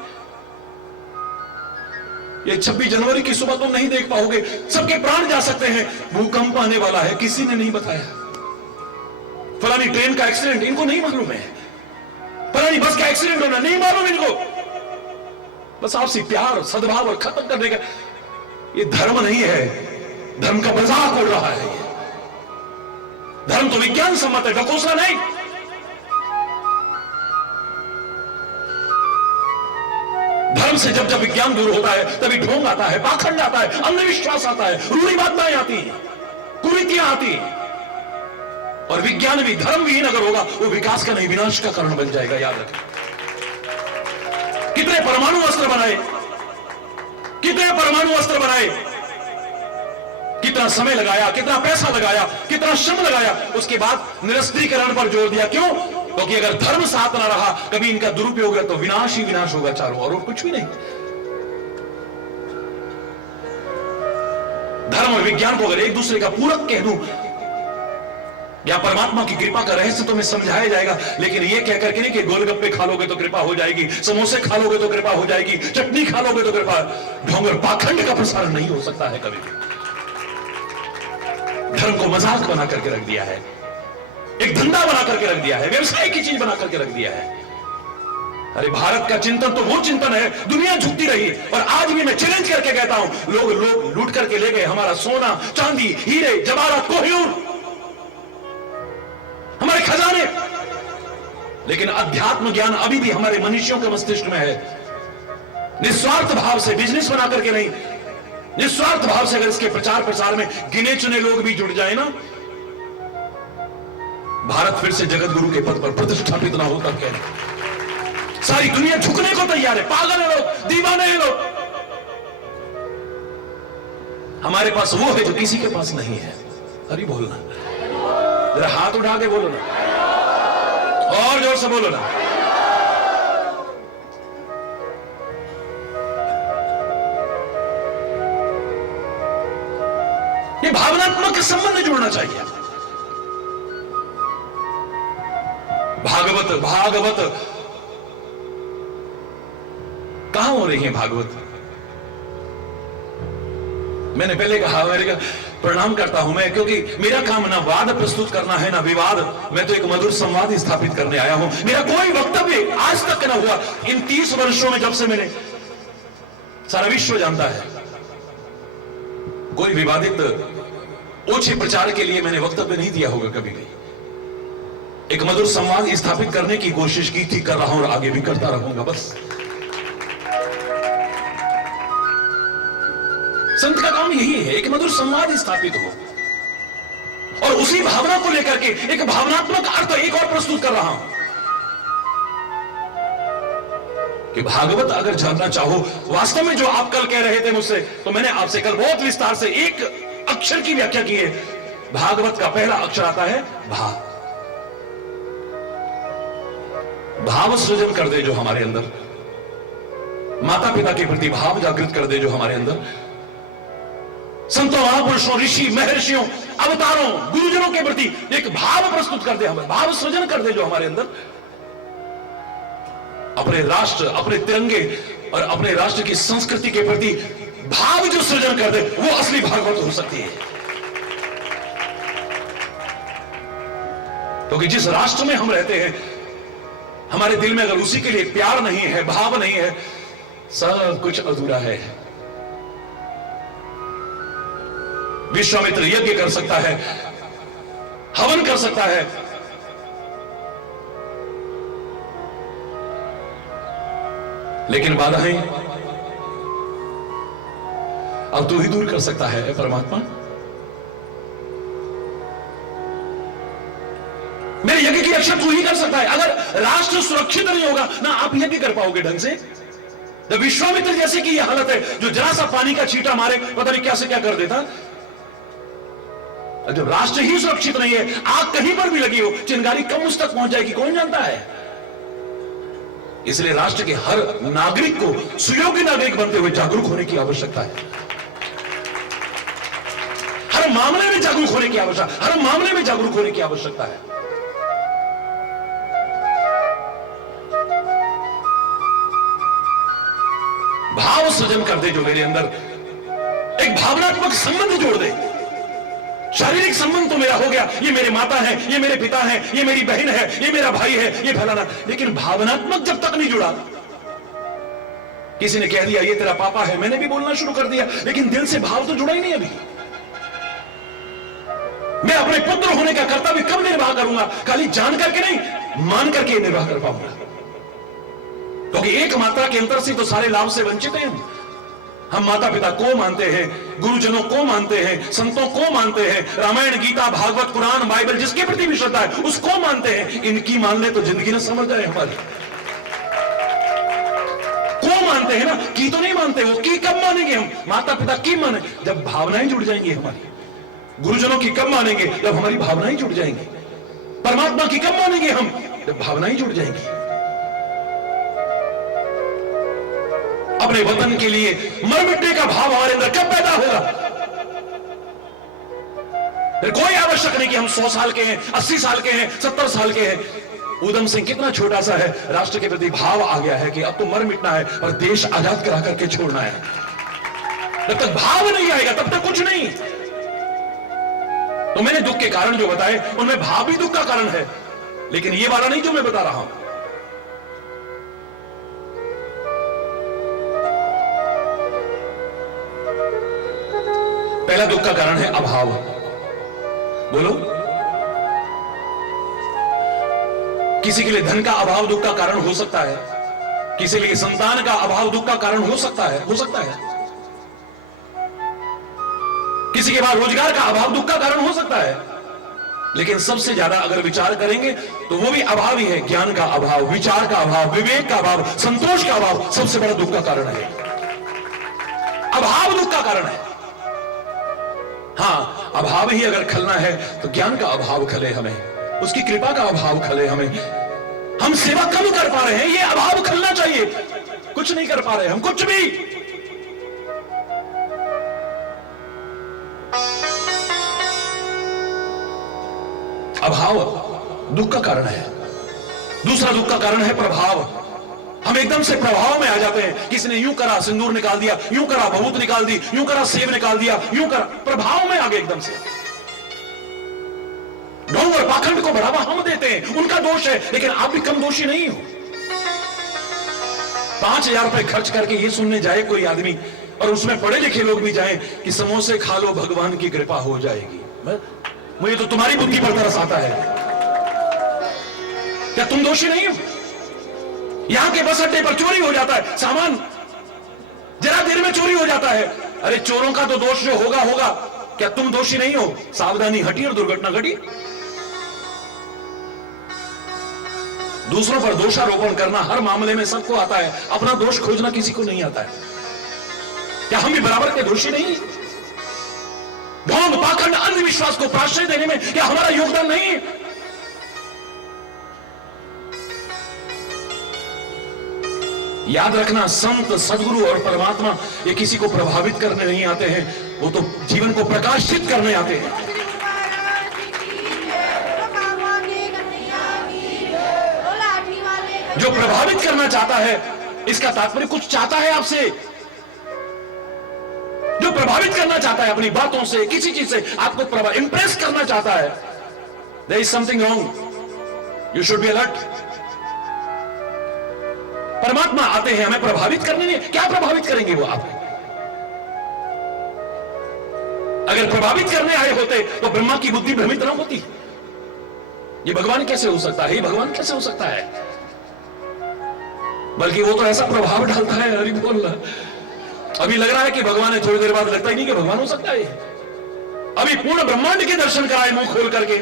ये 26 जनवरी की सुबह तुम नहीं देख पाओगे, सबके प्राण जा सकते हैं। भूकंप आने वाला है, किसी ने नहीं बताया। फलानी ट्रेन का एक्सीडेंट, इनको नहीं मालूम है। फलानी बस का एक्सीडेंट होना नहीं मालूम इनको। बस आपसी प्यार, सद्भाव और खत्म करने का ये धर्म नहीं है, धर्म का मजाक उड़ रहा है। धर्म तो विज्ञान सम्मत है, ढकोसला नहीं। धर्म से जब जब विज्ञान दूर होता है तभी ढोंग आता है, पाखंड आता है, अंधविश्वास आता है, रूढ़िवादिताएं आती हैं, कुरीतियां आती हैं। और विज्ञान भी धर्म विहीन अगर होगा, वो विकास का नहीं विनाश का कारण बन जाएगा। याद रखें, कितने परमाणु अस्त्र बनाए, कितने परमाणु अस्त्र बनाए, कितने कितना समय लगाया, कितना पैसा लगाया, कितना श्रम लगाया, उसके बाद निरस्त्रीकरण पर जोर दिया। क्यों? क्योंकि अगर धर्म साथ ना रहा, कभी इनका दुरुपयोग हुआ तो विनाश ही विनाश होगा चारों और कुछ भी नहीं। धर्म और विज्ञान को अगर एक दूसरे का पूरक कह दूं, या परमात्मा की कृपा का रहस्य तो मैं समझाया जाएगा, लेकिन ये कहकर के नहीं कि गोलगप्पे खा लोगे तो कृपा हो जाएगी, समोसे खा लोगे तो कृपा हो जाएगी, चटनी खा लोगे तो कृपा। ढोंग और पाखंड का प्रसारण नहीं हो सकता है कभी भी। धर्म को मजाक बना करके रख दिया है, एक धंधा बना करके रख दिया है, व्यवसाय की चीज बना करके रख दिया है। अरे भारत का चिंतन तो वो चिंतन है, दुनिया झुकती रही और आज भी मैं चैलेंज करके कहता हूं, लोग लूट करके ले गए हमारा सोना चांदी हीरे जवाहरात कोहिनूर, हमारे खजाने, लेकिन अध्यात्म ज्ञान अभी भी हमारे मनुष्यों के मस्तिष्क में है। निस्वार्थ भाव से, बिजनेस बना करके नहीं, निस्वार्थ भाव से अगर इसके प्रचार प्रसार में गिने चुने लोग भी जुड़ जाए ना, भारत फिर से जगत गुरु के पद पर प्रतिष्ठापित ना हो तब कहना। सारी दुनिया झुकने को तैयार है, पागल है लोग, दीवाने हैं लोग। हमारे पास वो है जो किसी के पास नहीं है। अरे बोलना, जरा हाथ उठा के बोलो ना, और जोर से बोलो ना। ये भावनात्मक संबंध जोड़ना चाहिए। भागवत भागवत कहां हो रही है भागवत? मैंने पहले कहा, मेरे प्रणाम करता हूं मैं, क्योंकि मेरा काम ना वाद प्रस्तुत करना है ना विवाद। मैं तो एक मधुर संवाद स्थापित करने आया हूं। मेरा कोई वक्तव्य आज तक ना हुआ इन 30 वर्षों में, जब से मैंने, सारा विश्व जानता है, कोई विवादित ओछे प्रचार के लिए मैंने वक्तव्य नहीं दिया होगा कभी भी। एक मधुर संवाद स्थापित करने की कोशिश की थी, कर रहा हूं और आगे भी करता रहूंगा। बस संत का काम यही है, एक मधुर संवाद स्थापित हो, और उसी भावना को लेकर के एक भावनात्मक अर्थ एक और प्रस्तुत कर रहा हूं कि भागवत अगर जानना चाहो वास्तव में, जो आप कल कह रहे थे मुझसे, तो मैंने आपसे कल बहुत विस्तार से एक अक्षर की व्याख्या की है। भागवत का पहला अक्षर आता है भा। भाव सृजन कर दे जो हमारे अंदर, माता पिता के प्रति भाव जागृत कर दे जो हमारे अंदर, संतों महापुरुषों ऋषि महर्षियों अवतारों गुरुजनों के प्रति एक भाव प्रस्तुत कर दे, हमें भाव सृजन कर दे जो हमारे अंदर, अपने राष्ट्र, अपने तिरंगे और अपने राष्ट्र की संस्कृति के प्रति भाव जो सृजन कर दे, वो असली भागवत हो सकती है। क्योंकि जिस राष्ट्र में हम रहते हैं, हमारे दिल में अगर उसी के लिए प्यार नहीं है, भाव नहीं है, सब कुछ अधूरा है। विश्वामित्र यज्ञ कर सकता है, हवन कर सकता है, लेकिन बाधाएं अब तू ही दूर कर सकता है परमात्मा। मेरे यज्ञ की रक्षा तू ही कर सकता है। अगर राष्ट्र सुरक्षित नहीं होगा ना, आप यज्ञ कर पाओगे ढंग से। जब विश्वामित्र जैसे की यह हालत है, जो जरा सा पानी का छींटा मारे पता नहीं क्या से क्या कर देता। जब राष्ट्र ही सुरक्षित नहीं है, आग कहीं पर भी लगी हो, चिंगारी कब उस तक पहुंच जाएगी कौन जानता है। इसलिए राष्ट्र के हर नागरिक को सुयोग्य नागरिक बनते हुए जागरूक होने की आवश्यकता है। हर मामले में जागरूक होने की आवश्यकता, हर मामले में जागरूक होने की आवश्यकता है। भाव सृजन कर दे जो मेरे अंदर, एक भावनात्मक संबंध जोड़ दे। शारीरिक संबंध तो मेरा हो गया, ये मेरे माता है, ये मेरे पिता है, ये मेरी बहन है, ये मेरा भाई है, ये फलाना, लेकिन भावनात्मक जब तक नहीं जुड़ा। किसी ने कह दिया ये तेरा पापा है, मैंने भी बोलना शुरू कर दिया, लेकिन दिल से भाव तो जुड़ा ही नहीं अभी। मैं अपने पुत्र होने का कर्तव्य कब निर्वाह करूंगा? खाली जान करके नहीं, मान करके निर्वाह कर पाऊंगा। क्योंकि एक मात्रा के अंतर से तो सारे लाभ से वंचित हैं हम माता पिता को मानते हैं, गुरुजनों को मानते हैं, संतों को मानते हैं, रामायण गीता भागवत कुरान बाइबल जिसके प्रति भी श्रद्धा है उसको मानते हैं। इनकी मान ले तो जिंदगी न समझ जाए हमारी। को मानते हैं ना, की तो नहीं मानते। वो की कब मानेंगे हम? माता पिता की माने जब भावनाएं जुड़ जाएंगी हमारी। गुरुजनों की कब मानेंगे? जब हमारी भावनाएं जुड़ जाएंगी। परमात्मा की कब मानेंगे हम? जब भावनाएं जुड़ जाएंगी। अपने वतन के लिए मर मिटने का भाव हमारे अंदर कब पैदा होगा? फिर कोई आवश्यक नहीं कि हम 100 साल के हैं, 80 साल के हैं, 70 साल के हैं। ऊधम सिंह कितना छोटा सा है, राष्ट्र के प्रति भाव आ गया है कि अब तो मर मिटना है और देश आजाद करा करके छोड़ना है। जब तक भाव नहीं आएगा तब तक कुछ नहीं। तो मैंने दुख के कारण जो बताए उनमें भाव भी दुख का कारण है, लेकिन ये वाला नहीं जो मैं बता रहा हूं। पहला दुख का कारण है अभाव। बोलो, किसी के लिए धन का अभाव दुख का कारण हो सकता है, किसी के लिए संतान का अभाव दुख का कारण हो सकता है, किसी के पास रोजगार का अभाव दुख का कारण हो सकता है, लेकिन सबसे ज्यादा अगर विचार करेंगे तो वो भी अभाव ही है। ज्ञान का अभाव, विचार का अभाव, विवेक का अभाव, संतोष का अभाव सबसे बड़ा दुख का कारण है। अभाव दुख का कारण है। हाँ, अभाव ही अगर खलना है तो ज्ञान का अभाव खले हमें, उसकी कृपा का अभाव खले हमें। हम सेवा कम कर पा रहे हैं, ये अभाव खलना चाहिए। कुछ नहीं कर पा रहे हम, कुछ भी। अभाव दुख का कारण है। दूसरा दुख का कारण है प्रभाव। हम एकदम से प्रभाव में आ जाते हैं। किसी ने यूं करा, सिंदूर निकाल दिया, यूं करा, भभूत निकाल दी, यूं करा, सेब निकाल दिया, यूं करा, प्रभाव में आ गए एकदम से। ढोंग और पाखंड को बढ़ावा हम देते हैं, उनका दोष है, लेकिन आप भी कम दोषी नहीं हो। 5,000 रुपए खर्च करके ये सुनने जाए कोई आदमी, और उसमें पढ़े लिखे लोग भी जाएं कि समोसे खा लो भगवान की कृपा हो जाएगी। मुझे तो तुम्हारी बुद्धि पर तरस आता है। क्या तुम दोषी नहीं हो? यहां के बस अड्डे पर चोरी हो जाता है, सामान जरा देर में चोरी हो जाता है। अरे चोरों का तो दोष जो होगा होगा, क्या तुम दोषी नहीं हो? सावधानी हटी और दुर्घटना घटी। दूसरों पर दोषारोपण करना हर मामले में सबको आता है, अपना दोष खोजना किसी को नहीं आता है। क्या हम भी बराबर के दोषी नहीं? ढोंग, पाखंड, अंधविश्वास को प्राश्रय देने में क्या हमारा योगदान नहीं है? याद रखना, संत, सदगुरु और परमात्मा ये किसी को प्रभावित करने नहीं आते हैं, वो तो जीवन को प्रकाशित करने आते हैं। जो प्रभावित करना चाहता है, इसका तात्पर्य कुछ चाहता है आपसे। जो प्रभावित करना चाहता है अपनी बातों से, किसी चीज से आपको इंप्रेस करना चाहता है, there is something wrong, you should be alert. परमात्मा आते हैं हमें प्रभावित करने में, क्या प्रभावित करेंगे वो आप? अगर प्रभावित करने आए होते तो ब्रह्मा की बुद्धि भ्रमित न होती। ये भगवान कैसे हो सकता है, ये भगवान कैसे हो सकता है? बल्कि वो तो ऐसा प्रभाव डालता है, हरि बोल। अभी लग रहा है कि भगवान है, थोड़ी देर बाद लगता ही नहीं कि भगवान हो सकता है। अभी पूर्ण ब्रह्मांड के दर्शन कराए मुंह खोल करके,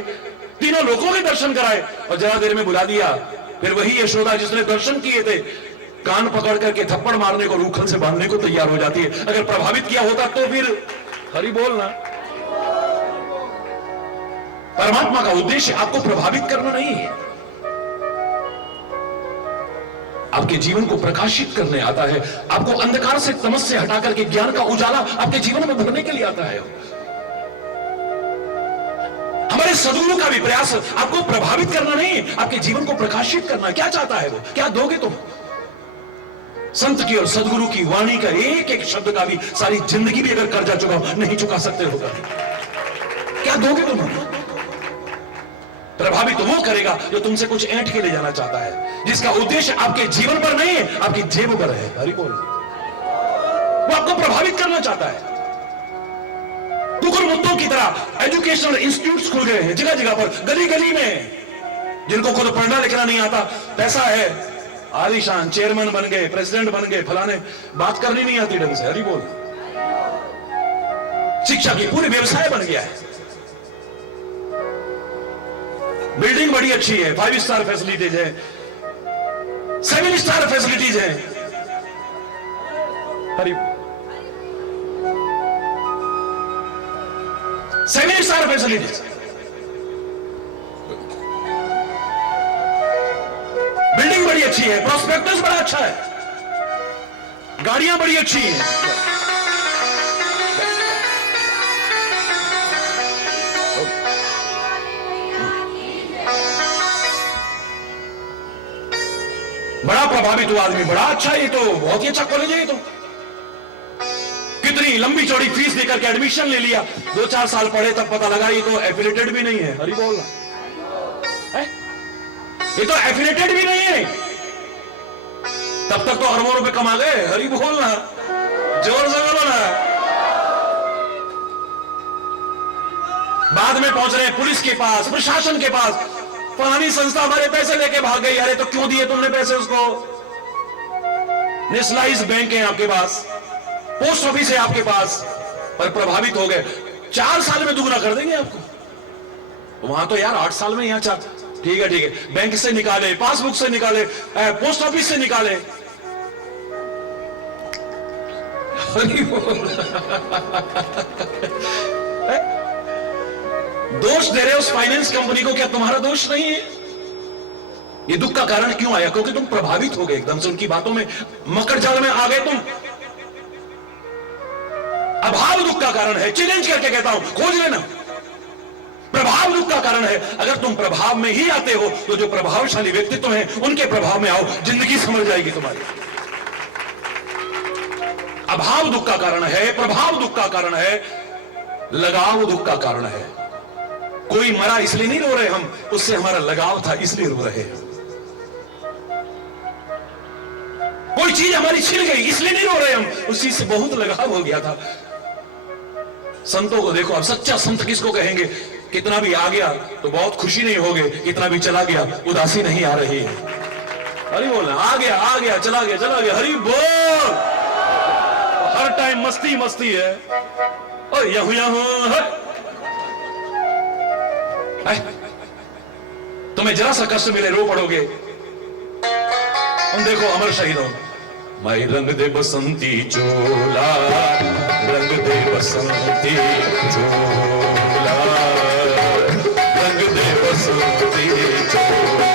तीनों लोगों के दर्शन कराए, और जरा देर में बुला दिया। फिर वही यशोदा जिसने दर्शन किए थे, कान पकड़ करके थप्पड़ मारने को, रूखल से बांधने को तैयार हो जाती है। अगर प्रभावित किया होता तो फिर हरि बोलना। परमात्मा का उद्देश्य आपको प्रभावित करना नहीं है, आपके जीवन को प्रकाशित करने आता है। आपको अंधकार से, तमस से हटा करके ज्ञान का उजाला आपके जीवन में भरने के लिए आता है। हमारे सदगुरु का भी प्रयास आपको प्रभावित करना नहीं, आपके जीवन को प्रकाशित करना। क्या चाहता है वो? क्या दोगे तुम? संत की और सदगुरु की वाणी का एक एक शब्द का भी सारी जिंदगी भी अगर कर्जा चुकाओ नहीं चुका सकते होगा। क्या दोगे तुम? प्रभावित वो करेगा जो तुमसे कुछ ऐंठ के ले जाना चाहता है, जिसका उद्देश्य आपके जीवन पर नहीं है, आपकी जेब पर है। हरि बोल। वो आपको प्रभावित करना चाहता है। कुकुर मुत्तों की तरह एजुकेशनल इंस्टीट्यूट्स खुल गए हैं जगह जगह पर, गली गली में। जिनको खुद पढ़ना लिखना नहीं आता, पैसा है, आलीशान चेयरमैन बन गए, प्रेसिडेंट बन गए, फलाने, बात करनी नहीं आती ढंग से। हरि बोल। शिक्षा की पूरी व्यवसाय बन गया है। बिल्डिंग बड़ी अच्छी है, 5 स्टार फैसिलिटीज है, 7 स्टार फैसिलिटीज है। हरि 7 स्टार फैसिलिटीज, बिल्डिंग बड़ी अच्छी है, प्रोस्पेक्टस बड़ा अच्छा है, गाड़ियां बड़ी अच्छी हैं। बड़ा प्रभावित हुआ आदमी, बड़ा अच्छा, ये तो बहुत ही अच्छा कॉलेज है, ये तो कितनी लंबी चौड़ी फीस देकर के एडमिशन ले लिया, 2-4 साल पढ़े तब पता लगा ये तो एफिलेटेड भी नहीं है। हरी बोलना, ये तो एफिलेटेड भी नहीं है। तब तक तो अरबों रुपए कमा गए। हरी बोलना, जोर से बोलो ना। बाद में पहुंच रहे पुलिस के पास, प्रशासन के पास, फलानी संस्था हमारे पैसे लेके भाग गई। अरे तो क्यों दिए तुमने पैसे उसको? नेशनलाइज बैंक है आपके पास, पोस्ट ऑफिस है आपके पास, पर प्रभावित हो गए। 4 साल में दुगना कर देंगे आपको। वहां तो यार 8 साल में, यहां 4। ठीक है ठीक है, बैंक से निकाले, पासबुक से निकाले, पोस्ट ऑफिस से निकाले। दोष दे रहे हो उस फाइनेंस कंपनी को, क्या तुम्हारा दोष नहीं है? ये दुख का कारण क्यों आया? क्योंकि तुम प्रभावित हो गए एकदम से, उनकी बातों में, मकर जाल में आ गए तुम। अभाव दुख का कारण है, चैलेंज करके कहता हूं, खोज लेना। प्रभाव दुख का कारण है। अगर तुम प्रभाव में ही आते हो तो जो प्रभावशाली व्यक्तित्व हैं उनके प्रभाव में आओ, जिंदगी समझ जाएगी तुम्हारी। अभाव दुख का कारण है, प्रभाव दुख का कारण है, लगाव दुख का कारण है। कोई मरा इसलिए नहीं रो रहे हम, उससे हमारा लगाव था इसलिए रो रहे हैं। कोई चीज हमारी छिन गई इसलिए नहीं रो रहे हम, उस चीज से बहुत लगाव हो गया था। संतों को देखो, अब सच्चा संत किसको कहेंगे? कितना भी आ गया तो बहुत खुशी नहीं होगे, कितना भी चला गया उदासी नहीं आ रही है। हरि बोल, आ गया चला गया, हरि बोल। हर टाइम मस्ती मस्ती है, और यहूं है। तुम्हें जरा सा कष्ट मिले रो पड़ोगे। हम देखो अमर शहीदों, माई रंग दे बसंती चोला, रंग दे बसंती चोला, रंग दे बसंती चोला।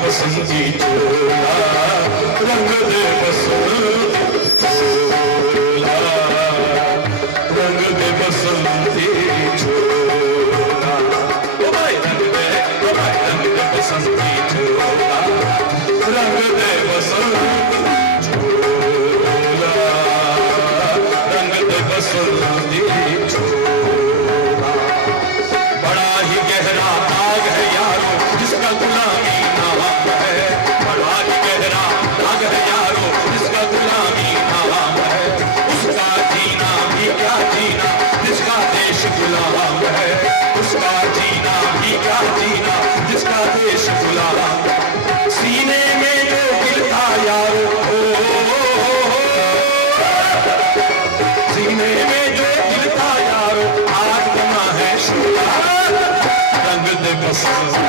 बसंती चोला, रंग दे बसंती चोला, रंग दे बसंती चोला। ओ भाई रंग दे बसंती चोला, रंग दे बसंती चोला, रंग दे बसंती चोला। बड़ा ही गहरा आग है यारो जिसका गुलामी नाम है, बड़ा ही गहरा आग है यारो जिसका गुलामी नाम है। उसका जीना भी क्या जीना जिसका देश गुलाम है, उसका जीना भी क्या जीना जिसका देश गुलाम। सीने में जो दिल था यारो, सीने में जो दिल था यारो, आज बना है शोला, रंग दे बसंती।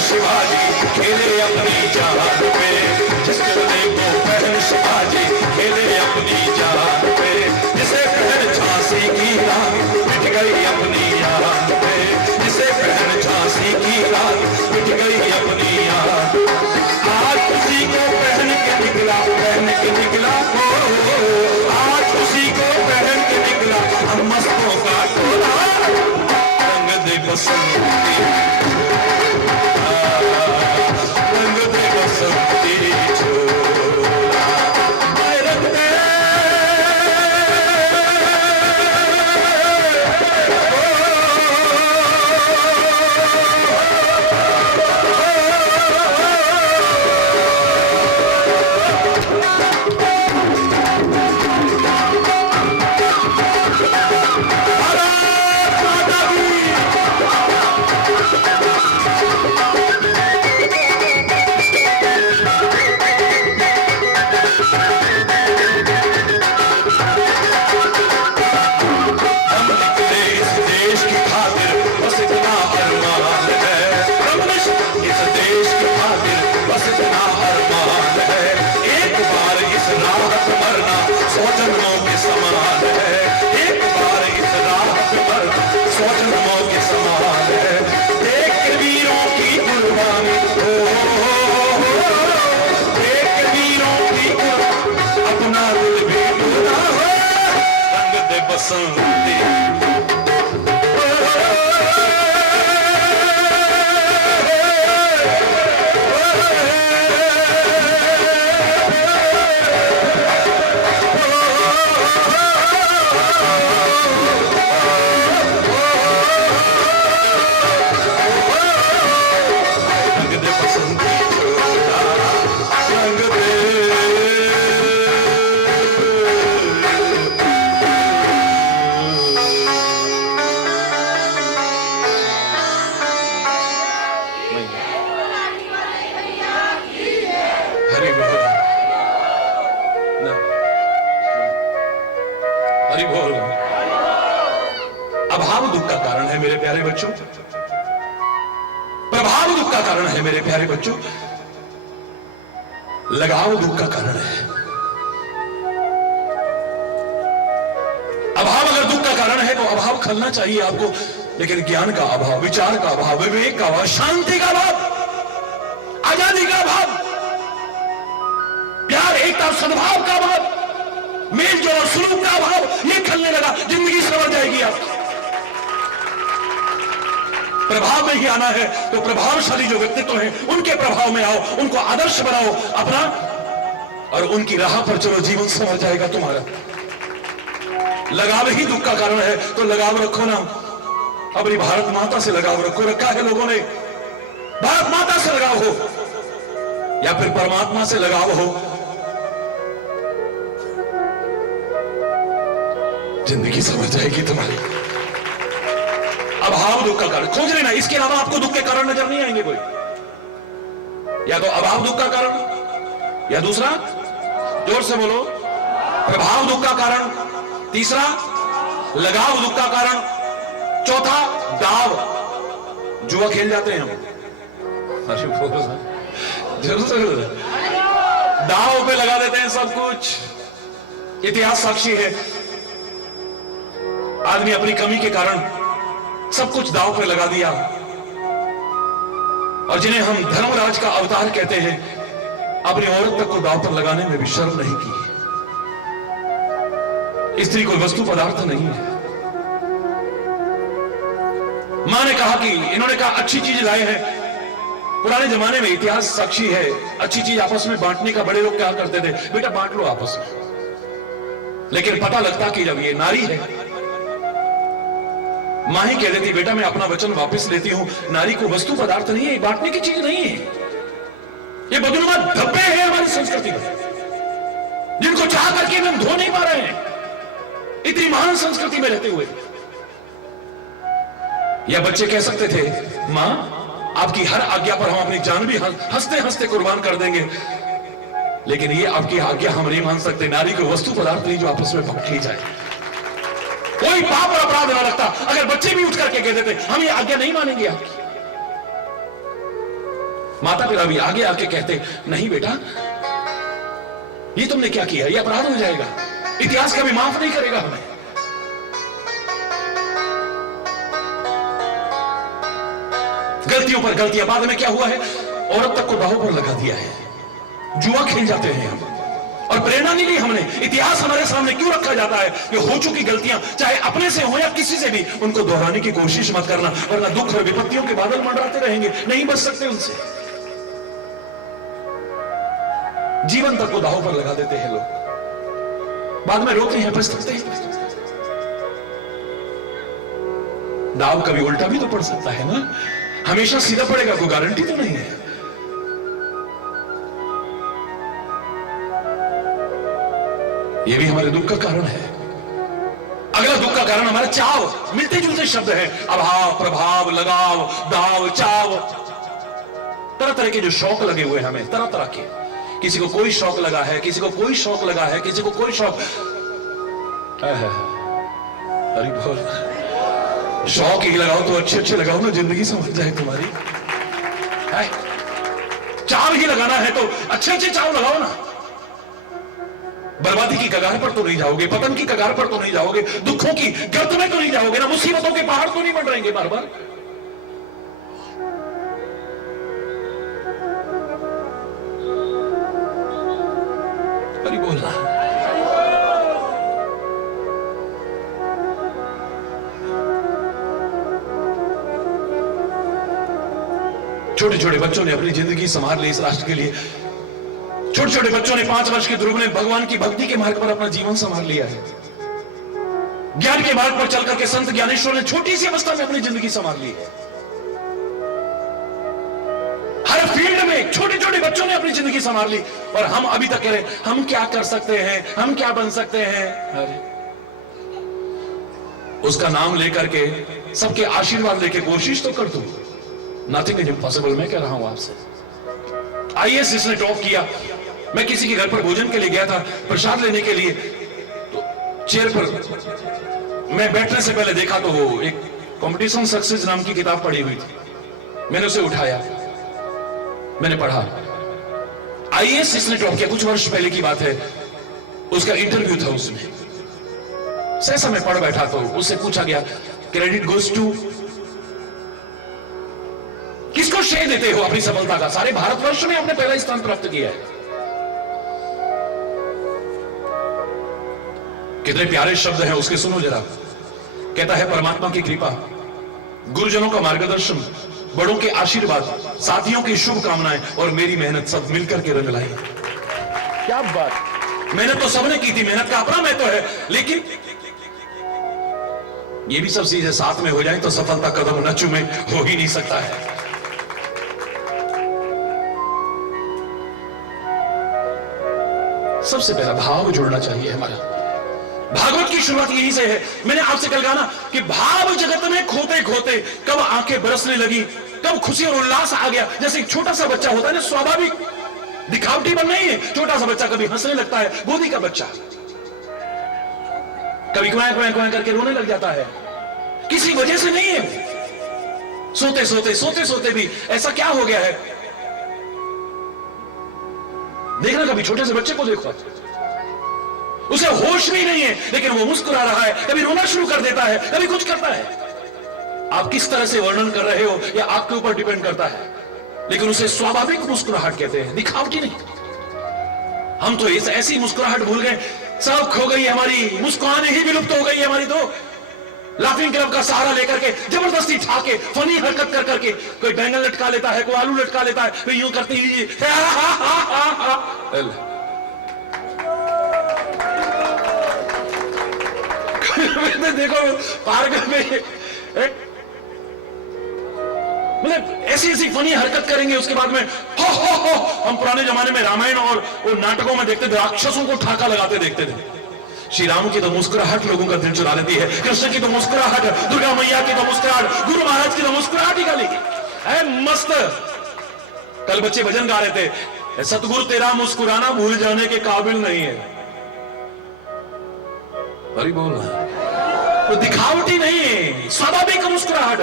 शिवाजी खेले अपनी जान पे, जिस चोले को पहन शिवाजी खेले अपनी जान पे, जिसे पहन झांसी की रानी मिट गई अपनी याद पे, जिसे पहन झांसी की रानी मिट गई अपनी याद। बसंती। हरि बोल। अभाव दुख का कारण है मेरे प्यारे बच्चों, प्रभाव दुख का कारण है मेरे प्यारे बच्चों, लगाव दुख का कारण है। अभाव अगर दुख का कारण है तो अभाव खलना चाहिए आपको, लेकिन ज्ञान का अभाव, विचार का अभाव, विवेक का अभाव, शांति का अभाव, आजादी का अभाव, प्यार एकता सद्भाव का अभाव, मेल जोल और सुलूक का अभाव, ये खलने लगा, जिंदगी संवर जाएगी आप। प्रभाव में ही आना है तो प्रभावशाली जो व्यक्तित्व हैं उनके प्रभाव में आओ, उनको आदर्श बनाओ अपना, और उनकी राह पर चलो, जीवन संवर जाएगा तुम्हारा। लगाव ही दुख का कारण है तो लगाव रखो ना, अपनी भारत माता से लगाव रखो। रखा है लोगों ने, भारत माता से लगाव हो या फिर परमात्मा से लगाव हो, जिंदगी समझ जाएगी तुम्हारी। अभाव दुख का कारण खोज लेना, इसके अलावा आपको दुख के कारण नजर नहीं आएंगे कोई। या तो अभाव दुख का कारण, या दूसरा, जोर से बोलो, प्रभाव दुख का कारण, तीसरा लगाव दुख का कारण, चौथा दाव, जुआ खेल जाते हैं हम। दाव पे लगा देते हैं सब कुछ। इतिहास साक्षी है, आदमी अपनी कमी के कारण सब कुछ दाव पे लगा दिया, और जिन्हें हम धर्मराज का अवतार कहते हैं, अपनी औरत तक को दाव पर लगाने में भी शर्म नहीं की। स्त्री कोई वस्तु पदार्थ नहीं है। मां ने कहा कि, इन्होंने कहा अच्छी चीज लाए हैं। पुराने जमाने में इतिहास साक्षी है, अच्छी चीज आपस में बांटने का बड़े लोग क्या करते थे, बेटा बांट लो आपस में। लेकिन पता लगता कि जब ये नारी है, मां ही कह देती बेटा मैं अपना वचन वापस लेती हूं, नारी को वस्तु पदार्थ नहीं है, बांटने की चीज नहीं है। ये बदनुमा धब्बे हैं हमारी संस्कृति में, जिनको चाह करके हम धो नहीं पा रहे हैं इतनी महान संस्कृति में रहते हुए। या बच्चे कह सकते थे मां आपकी हर आज्ञा पर हम अपनी जान भी हंसते हंसते कुर्बान कर देंगे, लेकिन ये आपकी आज्ञा हम नहीं मान सकते, नारी को वस्तु पदार्थ नहीं जो आपस में बांट ली जाए। कोई पाप और अपराध ना लगता अगर बच्चे भी उठ करके कह देते हम ये आज्ञा नहीं मानेंगे आपकी। माता पिता भी आगे आके कहते नहीं बेटा ये तुमने क्या किया, ये अपराध हो जाएगा, इतिहास कभी माफ नहीं करेगा हमें। गलतियों पर गलतियां, बाद में क्या हुआ है, औरत तक को दांव पर लगा दिया है, जुआ खेल जाते हैं हम, और प्रेरणा नहीं ली हमने। इतिहास हमारे सामने क्यों रखा जाता है कि हो चुकी गलतियां चाहे अपने से हो या किसी से भी, उनको दोहराने की कोशिश मत करना, वरना दुख और विपत्तियों के बादल मंडराते रहेंगे, नहीं बच सकते उनसे। जीवन तक को दांव पर लगा देते हैं लोग, बाद में रोते हैं, पछताते हैं। दाव कभी उल्टा भी तो पड़ सकता है ना, हमेशा सीधा पड़ेगा कोई गारंटी तो नहीं है। यह भी हमारे दुख का कारण है। अगला दुख का कारण हमारा चाव, मिलते जुलते शब्द है, अभाव, प्रभाव, लगाव, दाव, चाव, तरह तरह के जो शौक लगे हुए हमें, तरह तरह के, किसी को कोई शौक लगा है, किसी को कोई शौक लगा है, किसी को कोई शौक। हरि बोल। शौक ही लगाओ तो अच्छे अच्छे लगाओ ना, जिंदगी समझ जाए तुम्हारी। चाव ही लगाना है तो अच्छे अच्छे चाव लगाओ ना, बर्बादी की कगार पर तो नहीं जाओगे, पतन की कगार पर तो नहीं जाओगे, दुखों की गर्त में तो नहीं जाओगे ना, मुसीबतों के पहाड़ तो नहीं बन रहेंगे बार बार। अरे बोलना छोटे छोटे बच्चों ने अपनी जिंदगी संवार ली इस राष्ट्र के लिए। छोटे छोटे बच्चों ने 5 वर्ष के ध्रुव ने भगवान की भक्ति के मार्ग पर अपना जीवन संवार लिया है। ज्ञान के मार्ग पर चल करके संत ज्ञानेश्वर ने छोटी सी अवस्था में अपनी जिंदगी संवार ली है। हर फील्ड में छोटे छोटे बच्चों ने अपनी जिंदगी संवार ली, और हम अभी तक कह रहे हम क्या कर सकते हैं, हम क्या बन सकते हैं। अरे उसका नाम लेकर के, सबके आशीर्वाद लेके कोशिश तो कर दो। Nothing is impossible. मैं कह रहा हूं आपसे, आईएएस जिसने टॉप किया, मैं किसी के घर पर भोजन के लिए गया था प्रसाद लेने के लिए, तो चेयर पर मैं बैठने से पहले देखा तो वो एक कंपटीशन सक्सेस नाम की किताब पढ़ी हुई थी। मैंने उसे उठाया, मैंने पढ़ा। आईएएस जिसने टॉप किया, कुछ वर्ष पहले की बात है, उसका इंटरव्यू था। उसमें सहसा मैं पढ़ बैठा तो उससे पूछा गया, क्रेडिट गोज टू, किसको श्रेय देते हो अपनी सफलता का? सारे भारतवर्ष में आपने पहला स्थान प्राप्त किया है। कितने प्यारे शब्द हैं उसके, सुनो जरा। कहता है परमात्मा की कृपा, गुरुजनों का मार्गदर्शन, बड़ों के आशीर्वाद, साथियों की शुभकामनाएं और मेरी मेहनत सब मिलकर के रंग लाई। क्या बात! मेहनत तो सबने की थी, मेहनत का अपना महत्व है, लेकिन ये भी सब चीजें साथ में हो जाए तो सफलता कदम न चूमे हो ही नहीं सकता है। सबसे पहला भाव जुड़ना चाहिए हमारा। भागवत की शुरुआत यहीं से है। मैंने आपसे कल कहा ना कि भाव जगत में खोते खोते कब आंखें बरसने लगी, कब खुशी और उल्लास आ गया। जैसे एक छोटा सा बच्चा होता है ना, स्वाभाविक, दिखावटी बन नहीं है। छोटा सा बच्चा कभी हंसने लगता है, गोदी का बच्चा कभी क्वां क्वां क्वां करके रोने लग जाता है, किसी वजह से नहीं है। सोते सोते सोते सोते भी ऐसा क्या हो गया है? देखना, कभी छोटे से बच्चे को देखो, उसे होश भी नहीं है, लेकिन वो मुस्कुरा रहा है, कभी रोना शुरू कर देता है, कभी कुछ करता है। आप किस तरह से वर्णन कर रहे हो या आपके ऊपर डिपेंड करता है, लेकिन उसे स्वाभाविक मुस्कुराहट कहते हैं, दिखावटी नहीं। हम तो इस ऐसी मुस्कुराहट भूल गए, सब खो गई हमारी, मुस्कुराने ही विलुप्त हो गई हमारी। तो लाफिंग क्लब का सहारा लेकर के जबरदस्ती ठाके फनी हरकत कर करके कोई बैंगन लटका लेता है, कोई आलू लटका लेता है, कोई यूं करते ही देखो पार्क में मतलब ऐसी ऐसी फनी हरकत करेंगे, उसके बाद में हो। हम पुराने जमाने में रामायण और नाटकों में देखते थे, राक्षसों को ठाका लगाते देखते थे। श्री राम की तो मुस्कुराहट लोगों का दिल चुरा लेती है, कृष्ण की तो मुस्कुराहट, दुर्गा मैया की तो मुस्कुराहट, गुरु महाराज की तो मुस्कुराहट ही गाली है मस्त। कल बच्चे भजन गा रहे थे, सतगुरु तेरा मुस्कुराना भूल जाने के काबिल नहीं है। अरे बोल, तो दिखावटी नहीं है, स्वाभाविक मुस्कुराहट।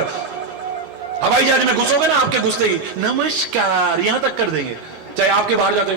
हवाई जहाज में घुसोगे ना, आपके घुसते ही नमस्कार यहां तक कर देंगे, चाहे आपके बाहर जाते